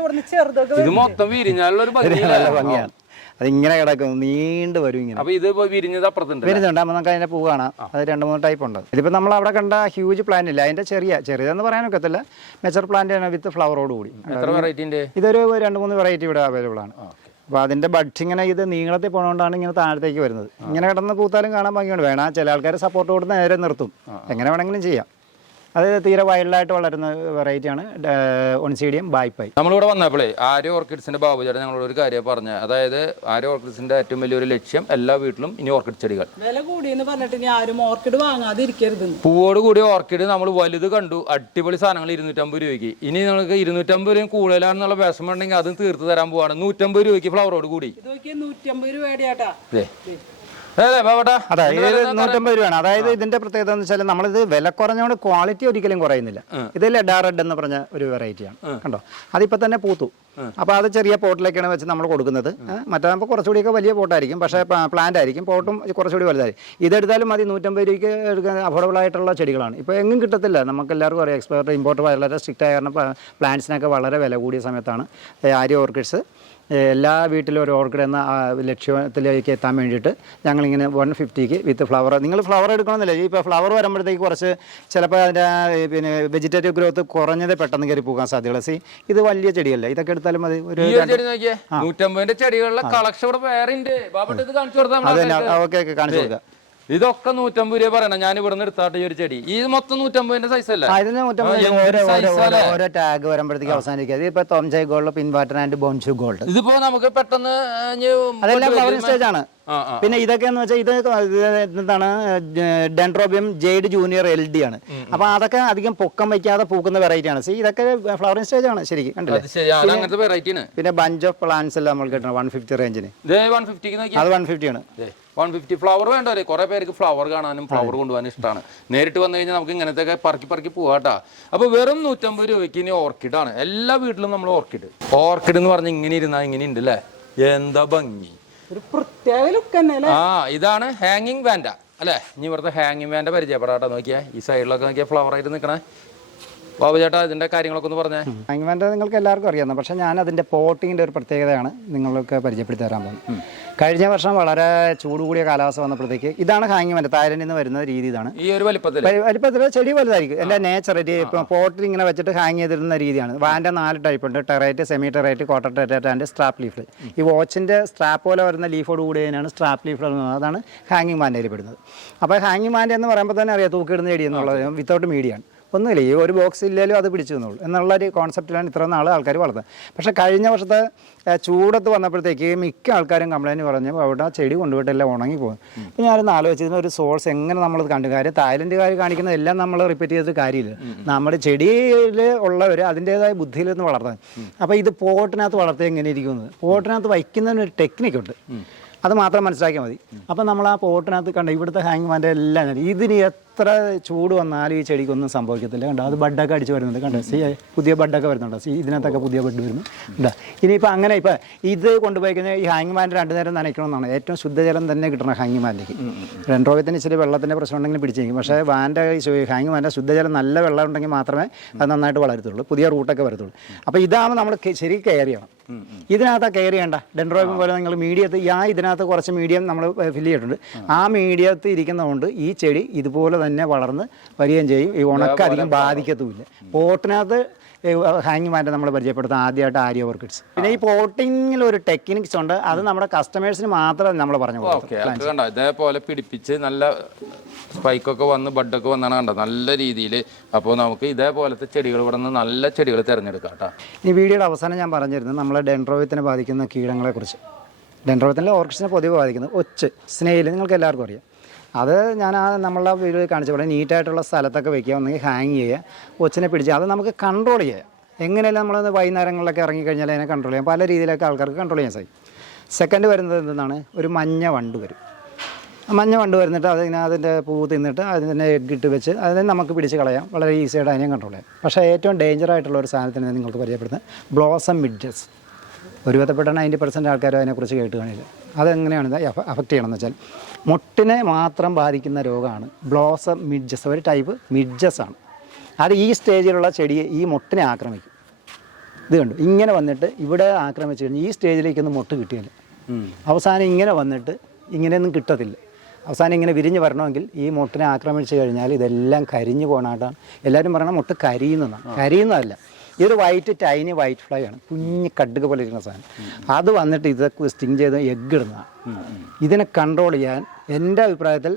മൊത്തം വിരിഞ്ഞാലുള്ള ഭംഗിയാണ്. അതിങ്ങനെ കിടക്കും നീണ്ടു വരും ഇങ്ങനെ. അപ്പൊ ഇത് വിരിഞ്ഞത് അപ്പുറത്തുണ്ട് വരുന്നുണ്ട് അപ്പൊ നമുക്ക് അതിന്റെ പൂ കാണാം അത് രണ്ട് മൂന്ന് ടൈപ്പ് ഉണ്ട്. ഇതിപ്പോ നമ്മൾ അവിടെ കണ്ട ഹ്യൂജ് പ്ലാന്റ് ഇല്ല. അതിന്റെ ചെറിയ ചെറിയതെന്ന് പറയാനൊക്കത്തില്ല മെച്ചർ പ്ലാന്റ് ആണ് വിത്ത് ഫ്ലവറോട് കൂടി. ഇതൊരു രണ്ട് മൂന്ന് വെറൈറ്റി ഇവിടെ അവൈലബിൾ ആണ്. അപ്പോൾ അതിന്റെ ബഡ്സ് ഇങ്ങനെ ഇത് നീളത്തിൽ പോണോണ്ടാണ് ഇങ്ങനെ താഴത്തേക്ക് വരുന്നത്. ഇങ്ങനെ കിടന്ന് പൂത്താലും കാണാൻ ഭംഗിയുണ്ട്. വേണം ചില ആൾക്കാർ സപ്പോർട്ട് കൊടുത്ത് നേരെ നിർത്തും. എങ്ങനെ വേണമെങ്കിലും ചെയ്യാം. അത് തീരെ വൈൽഡായിട്ട് വളരുന്ന വെറൈറ്റിയാണ് ഒൺസീഡിയം ബായ്പൈ നമ്മളിവിടെ വന്നപ്പോഴേ ആര്യ ഓർക്കിഡ്സിന്റെ ബാബുചേട്ടൻ ഞങ്ങളോട് ഒരു കാര്യം പറഞ്ഞ അതായത് ആര്യ ഓർക്കിഡ്സിന്റെ ഏറ്റവും വലിയൊരു ലക്ഷ്യം എല്ലാ വീട്ടിലും ഇനി ഓർക്കിഡ് ചെടികൾ. വില കൂടിയെന്ന് പറഞ്ഞിട്ട് ഇനി ആരും ഓർക്കിഡ് വാങ്ങാതിരിക്കരുത് പൂവോട് കൂടി ഓർക്കിഡ് നമ്മൾ വലുത് കണ്ടു അടിപൊളി സാധനങ്ങൾ ഇരുന്നൂറ്റമ്പത് രൂപയ്ക്ക്. ഇനി നിങ്ങൾക്ക് ഇരുന്നൂറ്റമ്പത് രൂപയും കൂടുതലാണെന്നുള്ള വിഷമം ഉണ്ടെങ്കിൽ അതും തീർത്ത് തരാൻ പോവാണ്. നൂറ്റമ്പത് രൂപയ്ക്ക് ഫ്ലവറോട് കൂടി. നൂറ്റമ്പത് രൂപയുടെ ദേ. അതെ ഇത് നൂറ്റമ്പത് രൂപയാണ്. അതായത് ഇതിന്റെ പ്രത്യേകത എന്ന് വെച്ചാൽ നമ്മളിത് വില കുറഞ്ഞുകൊണ്ട് ക്വാളിറ്റി ഒരിക്കലും കുറയുന്നില്ല. ഇത് ലെഡാ റെഡ് എന്ന് പറഞ്ഞ ഒരു വെറൈറ്റിയാണ് കണ്ടോ? അതിപ്പോ തന്നെ പൂത്തു. അപ്പോൾ അത് ചെറിയ പോട്ടിലേക്കാണ് വെച്ച് നമ്മൾ കൊടുക്കുന്നത്. മറ്റാകുമ്പോൾ കുറച്ചുകൂടിയൊക്കെ വലിയ പോട്ടായിരിക്കും. പക്ഷേ പ്ലാന്റ് ആയിരിക്കും. പോട്ടും കുറച്ചുകൂടി വലുതായിരിക്കും. ഇതെടുത്താലും മതി നൂറ്റമ്പത് രൂപയ്ക്ക് എടുക്കുന്ന അഫോർഡബിൾ ആയിട്ടുള്ള ചെടികളാണ്. ഇപ്പോൾ എങ്ങും കിട്ടത്തില്ല. നമുക്ക് എല്ലാവർക്കും അറിയാം. എക്സ്പോർട്ട് ഇമ്പോർട്ട് വളരെ സ്ട്രിക്റ്റ് ആയ കാരണം പ്ലാന്റ്സിനൊക്കെ വളരെ വില കൂടിയ സമയത്താണ് ആര്യ ഓർക്കിഡ്സ് എല്ലാ വീട്ടിലും ഒരു ഓർക്കിഡ് എന്ന ലക്ഷ്യത്തിലേക്ക് എത്താൻ വേണ്ടിയിട്ട് ഞങ്ങളിങ്ങനെ വൺ ഫിഫ്റ്റിക്ക് വിത്ത് ഫ്ലവർ നിങ്ങൾ ഫ്ലവർ എടുക്കണമെന്നില്ല. ഇപ്പോൾ ഫ്ലവർ വരുമ്പോഴത്തേക്ക് കുറച്ച് ചിലപ്പോൾ അതിന്റെ പിന്നെ വെജിറ്റേറ്റീവ് ഗ്രോത്ത് കുറഞ്ഞത് പെട്ടെന്ന് കയറി പോകാൻ സാധ്യതയുള്ള. സി ഇത് വലിയ ചെടിയല്ല. ഇതൊക്കെ എടുത്താലും മതി. ഒരു ഈ ഒരു ചെടി നോക്കിയേ. നൂറ്റമ്പതിന്റെ ചെടികളിലെ കളക്ഷൻ ഇവിടെ വേറെ ഉണ്ട് ഓക്കെ ഓക്കെ. കാണിച്ചു കൊടുക്കുക ഇതൊക്കെ നൂറ്റമ്പത് രൂപ പറയണം. ഞാൻ ഇവിടുന്ന് എടുത്താട്ടെ ഈ ഒരു ചെടി. ഈ മൊത്തം നൂറ്റമ്പതിന്റെ സൈസ് അല്ലേ? ഇതിന് ഓരോ ടാഗ് വരുമ്പോഴത്തേക്ക് അവസാനിക്കുക ഇപ്പൊ തോംജൈ ഗോൾഡ് പിൻവാട്ടർ ആൻഡ് ബോൺഷു ഗോൾഡ് ഇതിപ്പോ നമുക്ക് പെട്ടെന്ന് ഇനി അതെല്ലാം ഫ്ലവറിംഗ് സ്റ്റേജ് ആണ്. പിന്നെ ഇതൊക്കെ എന്ന് വെച്ചാൽ ഇത് എന്താണ് Dendrobium Jade junior L D ആണ്. അപ്പൊ അതൊക്കെ അധികം പൊക്കം വയ്ക്കാതെ പൂക്കുന്ന വെറൈറ്റി ആണ്. സീ ഇതൊക്കെ ഫ്ലവറിംഗ് സ്റ്റേജ് ആണ് ശരിക്കും കണ്ടില്ലേ? പിന്നെ ബഞ്ച് ഓഫ് പ്ലാന്റ്സ് എല്ലാം നമ്മൾ കിട്ടണം വൺ ഫിഫ്റ്റി റേഞ്ചിന് അത് വൺ ഫിഫ്റ്റി ആണ്. വൺ ഫിഫ്റ്റി ഫ്ലവർ വേണ്ടവരെ. കുറെ പേർക്ക് ഫ്ലവർ കാണാനും ഫ്ലവർ കൊണ്ടുപോകാനും ഇഷ്ടമാണ് നേരിട്ട് വന്നു കഴിഞ്ഞാൽ നമുക്ക് ഇങ്ങനത്തെ ഒക്കെ പറക്കി പറക്കി പോകാട്ടാ അപ്പൊ വെറും നൂറ്റമ്പത് രൂപയ്ക്ക് ഇനി ഓർക്കിഡ് ആണ്. എല്ലാ വീട്ടിലും നമ്മൾ ഓർക്കിഡ് ഓർക്കിഡ് എന്ന് പറഞ്ഞാൽ ഇങ്ങനെ ഇരുന്നാ ഇങ്ങനെ ഉണ്ട് അല്ലേ എന്താ ഭംഗി. ഒരു പ്രത്യേക ലുക്ക് തന്നെ ആ ഇതാണ് ഹാങ്ങിങ് വാൻഡ അല്ലേ? ഇനി ഇവിടുത്തെ ഹാങ്ങിങ് വാൻഡ പരിചയപ്പെടാട്ടോ. നോക്കിയാ ഈ സൈഡിലൊക്കെ നോക്കിയാൽ ഫ്ലവർ ആയിട്ട് നിൽക്കണേ ബാബു ചേട്ടാ ഇതിന്റെ കാര്യങ്ങളൊക്കെ ഒന്ന് പറഞ്ഞേ. ഹാങ്മാന്റെ നിങ്ങൾക്ക് എല്ലാവർക്കും അറിയാം പക്ഷെ ഞാൻ അതിന്റെ പോട്ടിങ്ങിന്റെ ഒരു പ്രത്യേകതയാണ് നിങ്ങൾക്ക് പരിചയപ്പെടുത്തി തരാൻ പോകുന്നത് കഴിഞ്ഞ വർഷം വളരെ ചൂട് കൂടിയ കാലാവസ്ഥ വന്നപ്പോഴത്തേക്ക് ഇതാണ് ഹാങ്ങിമെന്റ് തായ്ലൻഡിൽ നിന്ന് വരുന്ന രീതി ഇതാണ്. ഈ ഒരു വലിപ്പത്തിൽ വലിപ്പത്തിൽ ചെടി വലുതായിരിക്കും. എല്ലാ നേച്ചർ പോട്ടിൽ ഇങ്ങനെ വെച്ചിട്ട് ഹാങ് ചെയ്തിരുന്ന രീതിയാണ്. വാന്റെ നാല് ടൈപ്പ് ഉണ്ട് terete semi terete quarter terete and strap leaf. ഈ വാച്ചിന്റെ സ്ട്രാപ്പ് പോലെ വരുന്ന ലീഫോട് കൂടി തന്നെയാണ് സ്ട്രാപ്പ് ലീഫ് അതാണ് ഹാങ്ങിങ് മാൻഡയിൽ പെടുന്നത് അപ്പോൾ ഹാങ്ങിങ് മാന്റെ എന്ന് പറയുമ്പോൾ തന്നെ അറിയാം തൂക്കിയിടുന്ന ചെടി എന്നുള്ളത് വിത്തൗട്ട് മീഡിയാണ്. ഒന്നുമില്ല. ഈ ഒരു ബോക്സ് ഇല്ലെങ്കിലും അത് പിടിച്ചു തന്നുള്ളൂ എന്നുള്ള ഒരു കോൺസെപ്റ്റിലാണ് ഇത്ര നാൾ ആൾക്കാർ വളർത്തുന്നത് പക്ഷേ കഴിഞ്ഞ വർഷത്തെ ചൂടത്ത് വന്നപ്പോഴത്തേക്ക് മിക്ക ആൾക്കാരും കംപ്ലൈന്റ് പറഞ്ഞു അവിടെ ചെടി കൊണ്ടുപോയിട്ടല്ല ഉണങ്ങി പോകും അപ്പോൾ ഞാനൊന്ന് ആലോചിച്ചതിന് ഒരു സോഴ്സ് എങ്ങനെ നമ്മളത് കണ്ടു? കാര്യം തായ്ലൻഡുകാർ കാണിക്കുന്ന എല്ലാം നമ്മൾ റിപ്പീറ്റ് ചെയ്തിട്ട് കാര്യമില്ല. നമ്മുടെ ചെടിയിൽ ഉള്ളവർ അതിന്റേതായ ബുദ്ധിയിൽ നിന്ന് വളർത്താൻ അപ്പോൾ ഇത് പോട്ടിനകത്ത് വളർത്തി എങ്ങനെ ഇരിക്കുന്നത് പോട്ടിനകത്ത് വയ്ക്കുന്നതിന് ഒരു ടെക്നിക്കുണ്ട് അത് മാത്രം മനസ്സിലാക്കിയാൽ മതി. അപ്പം നമ്മൾ ആ പോട്ടിനകത്ത് കണ്ട ഇവിടുത്തെ ഹാങ് മാന്റെ എല്ലാം ഇതിന് എത്ര ചൂട് വന്നാലും ഈ ചെടിക്കൊന്നും സംഭവിക്കത്തില്ല. കണ്ടോ? അത് ബഡൊക്കെ അടിച്ച് വരുന്നുണ്ട്. കണ്ടോ? സി പുതിയ ബഡൊക്കെ വരുന്നുണ്ടോ? സി ഇതിനകത്തൊക്കെ പുതിയ ബഡ് വരുന്നു. കണ്ടോ? ഇനിയിപ്പോൾ അങ്ങനെ ഇപ്പോൾ ഇത് കൊണ്ടുപോയി കഴിഞ്ഞാൽ ഈ ഹാങ് മാന്റെ രണ്ടു നേരം നനയ്ക്കണമെന്നാണ്. ഏറ്റവും ശുദ്ധജലം തന്നെ കിട്ടണം ഹാങ് മാനിലേക്ക് രണ്ടോയത്തിന് ഇച്ചിരി വെള്ളത്തിന്റെ പ്രശ്നം ഉണ്ടെങ്കിൽ പിടിച്ചേക്കും പക്ഷേ വാന്റെ ഹാങ് മാന്റെ ശുദ്ധജലം നല്ല വെള്ളം ഉണ്ടെങ്കിൽ മാത്രമേ അത് നന്നായിട്ട് വളരത്തുള്ളൂ. പുതിയ റൂട്ടൊക്കെ വരത്തുള്ളൂ. അപ്പോൾ ഇതാകുമ്പോൾ നമ്മൾ ശരി കെയർ ചെയ്യണം. ഇതിനകത്ത് കെയർ ചെയ്യേണ്ട. ഡെൻഡ്രോയിം പോലെ നിങ്ങൾ മീഡിയത്ത് ആ ഇതിനകത്ത് കുറച്ച് മീഡിയം നമ്മൾ ഫില്ല് ചെയ്തിട്ടുണ്ട്. ആ മീഡിയത്ത് ഇരിക്കുന്നതുകൊണ്ട് ഈ ചെടി ഇതുപോലെ തന്നെ വളർന്ന് വരികയും ചെയ്യും. ഈ ഉണക്ക അധികം ബാധിക്കത്തുമില്ല. പോട്ടിനകത്ത് ഹാങ്ങിങ് മാറ്റം നമ്മൾ പരിചയപ്പെടുത്താം ആദ്യമായിട്ട് ആര്യ ഓർക്കിഡ്സ്. പിന്നെ ഈ പോട്ടിങ്ങിൽ ഒരു ടെക്നിക്സ് ഉണ്ട്. അത് നമ്മുടെ കസ്റ്റമേഴ്സിന് മാത്രമേ നമ്മൾ പറഞ്ഞു കണ്ടോ? ഇതേപോലെ പിടിപ്പിച്ച് നല്ല സ്പൈക്കൊക്കെ വന്ന് ബഡൊക്കെ വന്നാണ് കണ്ടോ? നല്ല രീതിയിൽ അപ്പോൾ നമുക്ക് ഇതേപോലത്തെ ചെടികൾ ഇവിടെ നിന്ന് നല്ല ചെടികൾ തിരഞ്ഞെടുക്കാം കേട്ടോ. ഈ വീഡിയോയുടെ അവസാനം ഞാൻ പറഞ്ഞിരുന്നത് നമ്മളെ ഡെൻഡ്രോവിത്തിനെ ബാധിക്കുന്ന കീടങ്ങളെക്കുറിച്ച്. ഡെൻഡ്രോവിത്തിന്റെ ഓർക്കിഡ്സിനെ പൊതുവെ ബാധിക്കുന്നത് ഒച്ച് സ്നേഹിൽ നിങ്ങൾക്ക് എല്ലാവർക്കും അറിയാം. അത് ഞാൻ ആ നമ്മളുടെ വീഡിയോ കാണിച്ച പോലെ നീറ്റായിട്ടുള്ള സ്ഥലത്തൊക്കെ വെക്കുക ഒന്നെങ്കിൽ ഹാങ് ചെയ്യുക ഒച്ചിനെ പിടിച്ച് അത് നമുക്ക് കൺട്രോൾ ചെയ്യാം. എങ്ങനെയല്ല നമ്മൾ വൈകുന്നേരങ്ങളിലൊക്കെ ഇറങ്ങിക്കഴിഞ്ഞാൽ അതിനെ കൺട്രോൾ ചെയ്യാം. പല രീതിയിലൊക്കെ ആൾക്കാർക്ക് കൺട്രോൾ ചെയ്യാൻ സാധിക്കും. സെക്കൻഡ് വരുന്നത് എന്താണ്? ഒരു മഞ്ഞ വണ്ട് വരും. മഞ്ഞ വണ്ട് വരുന്നിട്ട് അതിനെ അതിന്റെ പൂ തിന്നിട്ട് അതിനെ എഗ് ഇട്ട് വെച്ച് അതിനെ നമുക്ക് പിടിച്ച് കളയാം. വളരെ ഈസിയായിട്ട് അതിനെയും കൺട്രോൾ ചെയ്യാം. പക്ഷേ ഏറ്റവും ഡേഞ്ചർ ആയിട്ടുള്ള ഒരു സാധനത്തിന് നിങ്ങൾക്ക് പരിചയപ്പെടുന്നത് ബ്ലോസം മിഡ്ജസ് ഒരു വിധപ്പെട്ട നയന്റി പെർസെന്റ് ആൾക്കാരും അതിനെക്കുറിച്ച് കേട്ട് കാണില്ല. അതെങ്ങനെയാണ് ഇത് അഫക്റ്റ് ചെയ്യണമെന്ന് വെച്ചാൽ മുട്ടിനെ മാത്രം ബാധിക്കുന്ന രോഗമാണ്. ബ്ലോസം മിഡ്ജസ് ഒരു ടൈപ്പ് മിഡ്ജസ് ആണ്. അത് ഈ സ്റ്റേജിലുള്ള ചെടിയെ ഈ മുട്ടിനെ ആക്രമിക്കും. ഇത് കണ്ടു? ഇങ്ങനെ വന്നിട്ട് ഇവിടെ ആക്രമിച്ച് കഴിഞ്ഞാൽ ഈ സ്റ്റേജിലേക്കൊന്നും മുട്ട് കിട്ടിയില്ല. അവസാനം ഇങ്ങനെ വന്നിട്ട് ഇങ്ങനെയൊന്നും കിട്ടത്തില്ല. അവസാനം ഇങ്ങനെ വിരിഞ്ഞ് വരണമെങ്കിൽ ഈ മുട്ടിനെ ആക്രമിച്ചു കഴിഞ്ഞാൽ ഇതെല്ലാം കരിഞ്ഞു പോകണമായിട്ടാണ് എല്ലാവരും പറയണം മുട്ട് കരിയുന്നതാണ്. കരിയുന്നതല്ല. ഇതൊരു വൈറ്റ് ടൈനി വൈറ്റ് ഫ്ലൈ ആണ്. കുഞ്ഞു കടുക് പോലെ ഇരിക്കുന്ന സാധനം. അത് വന്നിട്ട് ഇതൊക്കെ സ്റ്റിങ് ചെയ്ത് എഗ് ഇടുന്ന ഇതിനെ കൺട്രോൾ ചെയ്യാൻ എന്റെ അഭിപ്രായത്തിൽ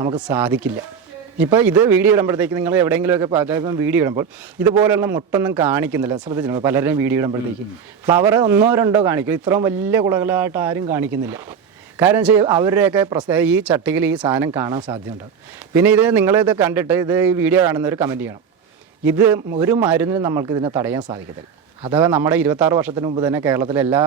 നമുക്ക് സാധിക്കില്ല. ഇപ്പോൾ ഇത് വീഡിയോ ഇടുമ്പോഴത്തേക്ക് നിങ്ങൾ എവിടെയെങ്കിലുമൊക്കെ പലരും വീഡിയോ ഇടുമ്പോൾ ഇതുപോലെയുള്ള മുട്ടൊന്നും കാണിക്കുന്നില്ല. ശ്രദ്ധിച്ചിട്ടുണ്ട്? പലരുടെയും വീഡിയോ ഇടുമ്പോഴത്തേക്ക്. ഫ്ലവർ ഒന്നോ രണ്ടോ കാണിക്കും. ഇത്രയും വലിയ കുളകളായിട്ട് ആരും കാണിക്കുന്നില്ല. കാരണം വെച്ചാൽ അവരുടെയൊക്കെ പ്രസേ ഈ ചട്ടിയിൽ ഈ സാധനം കാണാൻ സാധ്യതയുണ്ട്. പിന്നെ ഇത് നിങ്ങളിത് കണ്ടിട്ട് ഇത് ഈ വീഡിയോ കാണുന്നവർ കമന്റ് ചെയ്യണം. ഇത് ഒരു മരുന്നിനും നമ്മൾക്ക് ഇതിനെ തടയാൻ സാധിക്കത്തില്ല. അഥവാ നമ്മുടെ ഇരുപത്താറ് വർഷത്തിന് മുമ്പ് തന്നെ കേരളത്തിലെ എല്ലാ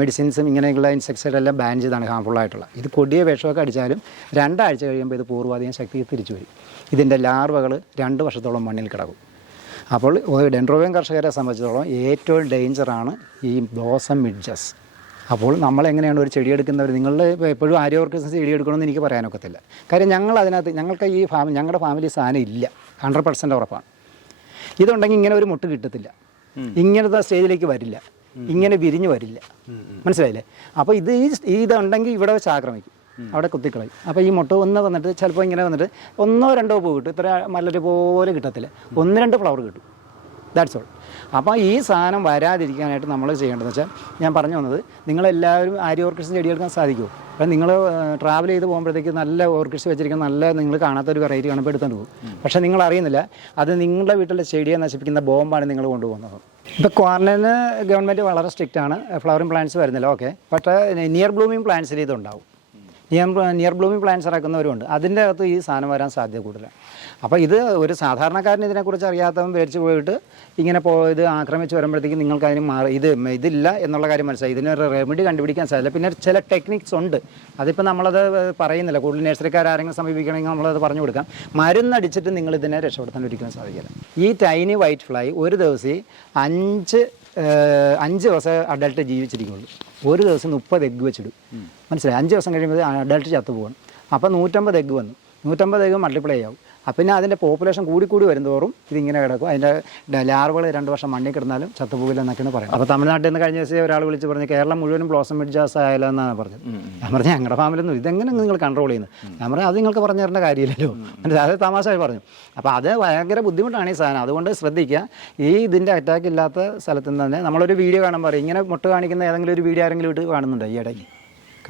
മെഡിസിൻസും ഇങ്ങനെയുള്ള ഇൻസെക്സൈഡ് എല്ലാം ബാൻ ചെയ്താണ് ഹാംഫുൾ ആയിട്ടുള്ള. ഇത് കൊടിയ വിഷമൊക്കെ അടിച്ചാലും രണ്ടാഴ്ച കഴിയുമ്പോൾ ഇത് പൂർവാധികം ശക്തി തിരിച്ചു വരും. ഇതിന്റെ ലാർവകൾ രണ്ട് വർഷത്തോളം മണ്ണിൽ കിടക്കും. അപ്പോൾ ഡെൻഡ്രോവിയം കർഷകരെ സംബന്ധിച്ചിടത്തോളം ഏറ്റവും ഡേഞ്ചറാണ് ഈ ബ്ലോസം മിഡ്ജസ് അപ്പോൾ നമ്മൾ എങ്ങനെയാണ് ഒരു ചെടി എടുക്കുന്നവർ നിങ്ങളുടെ ഇപ്പോൾ എപ്പോഴും ആര്യോർക്കിസം ചെടി എടുക്കണമെന്ന് എനിക്ക് പറയാനൊക്കത്തില്ല. കാര്യം ഞങ്ങൾ അതിനകത്ത് ഞങ്ങൾക്ക് ഈ ഫാമിലി ഞങ്ങളുടെ ഫാമിലി സാധനം ഇല്ല. ഹൺഡ്രഡ് പെർസെന്റ് ഉറപ്പാണ്. ഇതുണ്ടെങ്കിൽ ഇങ്ങനെ ഒരു മുട്ട് കിട്ടത്തില്ല. ഇങ്ങനത്തെ സ്റ്റേജിലേക്ക് വരില്ല. ഇങ്ങനെ വിരിഞ്ഞു വരില്ല. മനസ്സിലായില്ലേ? അപ്പോൾ ഇത് ഈ ഇതുണ്ടെങ്കിൽ ഇവിടെ വെച്ച് ആക്രമിക്കും. അവിടെ കുത്തിക്കളയും. അപ്പോൾ ഈ മുട്ട ഒന്ന് വന്നിട്ട് ചിലപ്പോൾ ഇങ്ങനെ വന്നിട്ട് ഒന്നോ രണ്ടോ പൂ കിട്ടും. ഇത്ര മല്ലൊരു പോലെ കിട്ടത്തില്ല. ഒന്ന് രണ്ട് ഫ്ലവർ കിട്ടും. ദാറ്റ്സ് ഓൾ അപ്പോൾ ഈ സാധനം വരാതിരിക്കാനായിട്ട് നമ്മൾ ചെയ്യേണ്ടതെന്ന് വെച്ചാൽ ഞാൻ പറഞ്ഞു വന്നത് നിങ്ങളെല്ലാവരും ആര്യ ഓർക്കിഡ്സ് ചെടിയെടുക്കാൻ സാധിക്കുമോ അപ്പം നിങ്ങൾ ട്രാവൽ ചെയ്ത് പോകുമ്പോഴത്തേക്ക് നല്ല ഓർക്കിഡ്സ് വെച്ചിരിക്കുന്ന നല്ല നിങ്ങൾ കാണാത്ത ഒരു വെറൈറ്റി കാണുമ്പോൾ എടുത്തുകൊണ്ട് പോകും പക്ഷേ നിങ്ങൾ അറിയുന്നില്ല അത് നിങ്ങളുടെ വീട്ടിലെ ചെടിയെ നശിപ്പിക്കുന്ന ബോംബാണ് നിങ്ങൾ കൊണ്ടുപോകുന്നത്. ഇപ്പോൾ ക്വാറന്റൈന് ഗവൺമെന്റ് വളരെ സ്ട്രിക്റ്റ് ആണ് ഫ്ലവറിങ് പ്ലാന്റ്സ് വരുന്നില്ല ഓക്കെ പക്ഷേ നിയർ ബ്ലൂമിങ് പ്ലാന്റ്സിൽ ഇതുണ്ടാവും. നിയർ നിയർ ബ്ലൂമിങ് പ്ലാന്റ്സ് ഇറക്കുന്നവരുണ്ട്. അതിന്റെ അകത്ത് ഈ സാധനം വരാൻ സാധ്യത കൂടുതലാണ്. അപ്പോൾ ഇത് ഒരു സാധാരണക്കാരൻ ഇതിനെക്കുറിച്ച് അറിയാത്തവൻ മേടിച്ച് പോയിട്ട് ഇങ്ങനെ പോ ഇത് ആക്രമിച്ച് വരുമ്പോഴത്തേക്കും നിങ്ങൾക്ക് അതിന് മാറി ഇത് ഇതില്ല എന്നുള്ള കാര്യം മനസ്സിലായി. ഇതിനൊരു റെമഡി കണ്ടുപിടിക്കാൻ സാധിക്കില്ല പിന്നെ ചില ടെക്നിക്സ് ഉണ്ട്. അതിപ്പോൾ നമ്മളത് പറയുന്നില്ല. കൂടുതൽ നേഴ്സറിക്കാരെങ്കിലും സമീപിക്കണമെങ്കിൽ നമ്മളത് പറഞ്ഞു കൊടുക്കാം. മരുന്നടിച്ചിട്ട് നിങ്ങൾ ഇതിനെ രക്ഷപ്പെടുത്താൻ ഒരിക്കലും സാധിക്കില്ല. ഈ ടൈനി വൈറ്റ് ഫ്ലൈ ഒരു ദിവസം അഞ്ച് അഞ്ച് ദിവസം അഡൾട്ട് ജീവിച്ചിരിക്കുള്ളൂ. ഒരു ദിവസം മുപ്പത് എഗ്ഗ് വെച്ചിടും. മനസ്സിലായി? അഞ്ച് ദിവസം കഴിയുമ്പോൾ അഡൾട്ട് ചത്തു പോകണം അപ്പോൾ നൂറ്റമ്പത് എഗ്ഗ് വന്നു. നൂറ്റമ്പത് എഗ്ഗ് മൾട്ടിപ്ലൈ ആവും. പിന്നെ അതിന്റെ പോപ്പുലേഷൻ കൂടി കൂടി വരുന്തോറും ഇതിങ്ങനെ കിടക്കും. അതിന്റെ ലാർവകൾ രണ്ട് വർഷം മണ്ണിൽ കിടന്നാലും ചത്തുപോകില്ല എന്നൊക്കെയാണ് പറയുന്നത്. അപ്പോൾ തമിഴ്നാട്ടിൽ നിന്ന് കഴിഞ്ഞ ദിവസം ഒരാൾ വിളിച്ച് പറഞ്ഞു കേരളം മുഴുവനും ബ്ലോസം മിഡ്ജാസ് ആയാലോ എന്നാണ് പറഞ്ഞത്. ഞാൻ പറഞ്ഞു ഞങ്ങളുടെ ഫാമിലൊന്നും ഇതെങ്ങനെ നിങ്ങൾ കൺട്രോൾ ചെയ്യുന്നത് ഞാൻ പറഞ്ഞു അത് നിങ്ങൾക്ക് പറഞ്ഞു തരേണ്ട കാര്യമില്ലല്ലോ. മനസ്സിലായി അത് തമാശയായി പറഞ്ഞു. അപ്പോൾ അത് ഭയങ്കര ബുദ്ധിമുട്ടാണ് ഈ സാധനം. അതുകൊണ്ട് ശ്രദ്ധിക്കുക ഈ ഇതിന്റെ അറ്റാക്ക് ഇല്ലാത്ത സ്ഥലത്ത് നിന്ന് തന്നെ നമ്മളൊരു വീഡിയോ കാണാൻ പറയും ഇങ്ങനെ മുട്ട കാണിക്കുന്ന ഏതെങ്കിലും ഒരു വീഡിയോ ആരെങ്കിലും ഇട്ട് കാണുന്നുണ്ടോ ഈ ഇടയ്ക്ക്?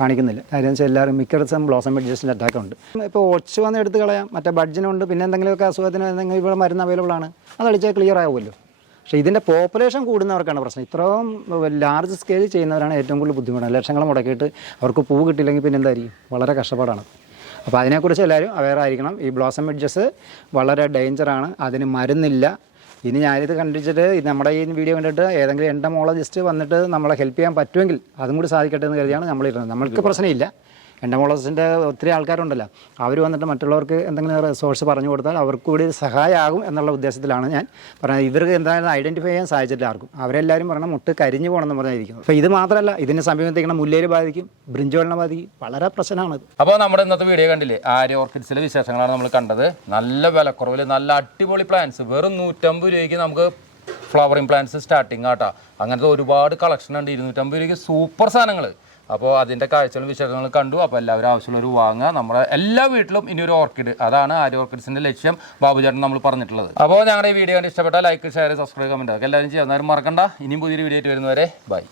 കാണിക്കുന്നില്ല. കാര്യം വെച്ചാൽ എല്ലാവരും മിക്കടത്തും ബ്ലോസം മെഡിജസ്റ്റിന്റെ അറ്റാക്ക് ഉണ്ട്. ഇപ്പോൾ ഒച്ച് വന്ന് എടുത്ത് കളയാം. മറ്റേ ബഡ്ജിനുണ്ട് പിന്നെ എന്തെങ്കിലുമൊക്കെ അസുഖത്തിന് എന്തെങ്കിലും ഇവിടെ മരുന്ന് അവൈലബിൾ ആണ്. അത് അടിച്ചാൽ ക്ലിയർ ആവുമല്ലോ. പക്ഷേ ഇതിന്റെ പോപ്പുലേഷൻ കൂടുന്നവർക്കാണ് പ്രശ്നം. ഇത്രയും ലാർജ് സ്കെയിൽ ചെയ്യുന്നവരാണ് ഏറ്റവും കൂടുതൽ ബുദ്ധിമുട്ടാണ് ലക്ഷങ്ങൾ മുടക്കിയിട്ട് അവർക്ക് പൂ കിട്ടിയില്ലെങ്കിൽ പിന്നെ എന്തായിരിക്കും? വളരെ കഷ്ടപ്പാടാണ്. അപ്പോൾ അതിനെക്കുറിച്ച് എല്ലാവരും അവെയർ ആയിരിക്കണം. ഈ ബ്ലോസം മിഡ്ജസ് വളരെ ഡേഞ്ചറാണ് അതിന് മരുന്നില്ല. ഇനി ഞാനിത് കണ്ടിച്ചിട്ട് നമ്മുടെ ഈ വീഡിയോ കണ്ടിട്ട് ഏതെങ്കിലും എന്റെ മോളജിസ്റ്റ് വന്നിട്ട് നമ്മളെ ഹെൽപ്പ് ചെയ്യാൻ പറ്റുമെങ്കിൽ അതും കൂടി സാധിക്കട്ടെ എന്ന് കരുതിയാണ് നമ്മളിരുന്നത്. നമ്മൾക്ക് പ്രശ്നമില്ല. എൻഡമോളജിസ്റ്റിന്റെ ഒത്തിരി ആൾക്കാരുണ്ടല്ലോ. അവർ വന്നിട്ട് മറ്റുള്ളവർക്ക് എന്തെങ്കിലും റിസോഴ്സ് പറഞ്ഞു കൊടുത്താൽ അവർക്ക് കൂടി സഹായമാകും എന്നുള്ള ഉദ്ദേശത്തിലാണ് ഞാൻ പറയുന്നത് ഇവർക്ക് എന്തായാലും ഐഡന്റിഫൈ ചെയ്യാൻ സാധിച്ചിട്ടില്ല ആർക്കും. അവരെല്ലാവരും പറഞ്ഞാൽ മുട്ട് കരിഞ്ഞു പോകണമെന്ന് പറഞ്ഞിരിക്കുന്നത് അപ്പോൾ ഇത് മാത്രമല്ല ഇതിനെ സമീപത്തേക്കുന്ന മുല്ലേര് ബാധിക്കും ബ്രിഞ്ചോളിനെ ബാധിക്കും. വളരെ പ്രശ്നമാണ് അപ്പോൾ നമ്മുടെ ഇന്നത്തെ വീഡിയോ കണ്ടില്ലേ? ആര്യ ഓർക്കിഡ്സിലെ വിശേഷങ്ങളാണ് നമ്മൾ കണ്ടത്. നല്ല വിലക്കുറവിൽ നല്ല അടിപൊളി പ്ലാന്റ്സ് വെറും നൂറ്റമ്പത് രൂപയ്ക്ക് നമുക്ക് ഫ്ലവറിംഗ് പ്ലാന്റ്സ് സ്റ്റാർട്ടിങ് ആട്ടാ അങ്ങനത്തെ ഒരുപാട് കളക്ഷൻ ഉണ്ട്. ഇരുന്നൂറ്റമ്പത് രൂപയ്ക്ക് സൂപ്പർ സാധനങ്ങൾ അപ്പോൾ അതിന്റെ കാഴ്ചകളും വിശേഷങ്ങളും കണ്ടു. അപ്പോൾ എല്ലാവരും ആവശ്യമുള്ളവർ വാങ്ങുക. നമ്മുടെ എല്ലാ വീട്ടിലും ഇനി ഒരു ഓർക്കിഡ്. അതാണ് ആര്യ ഓർക്കിഡ്സിന്റെ ലക്ഷ്യം. ബാബു ചേട്ടൻ നമ്മൾ പറഞ്ഞിട്ടുള്ളത്. അപ്പോൾ ഞങ്ങളുടെ ഈ വീഡിയോ ഇഷ്ടപ്പെട്ടാൽ ലൈക്ക് ഷെയർ സബ്സ്ക്രൈബ് കമന്റ് ഒക്കെ എല്ലാവരും ചെയ്യാം. എന്നാലും മറക്കണ്ട. ഇനിയും പുതിയൊരു വീഡിയോ ആയിട്ട് വരുന്നവരെ ബൈ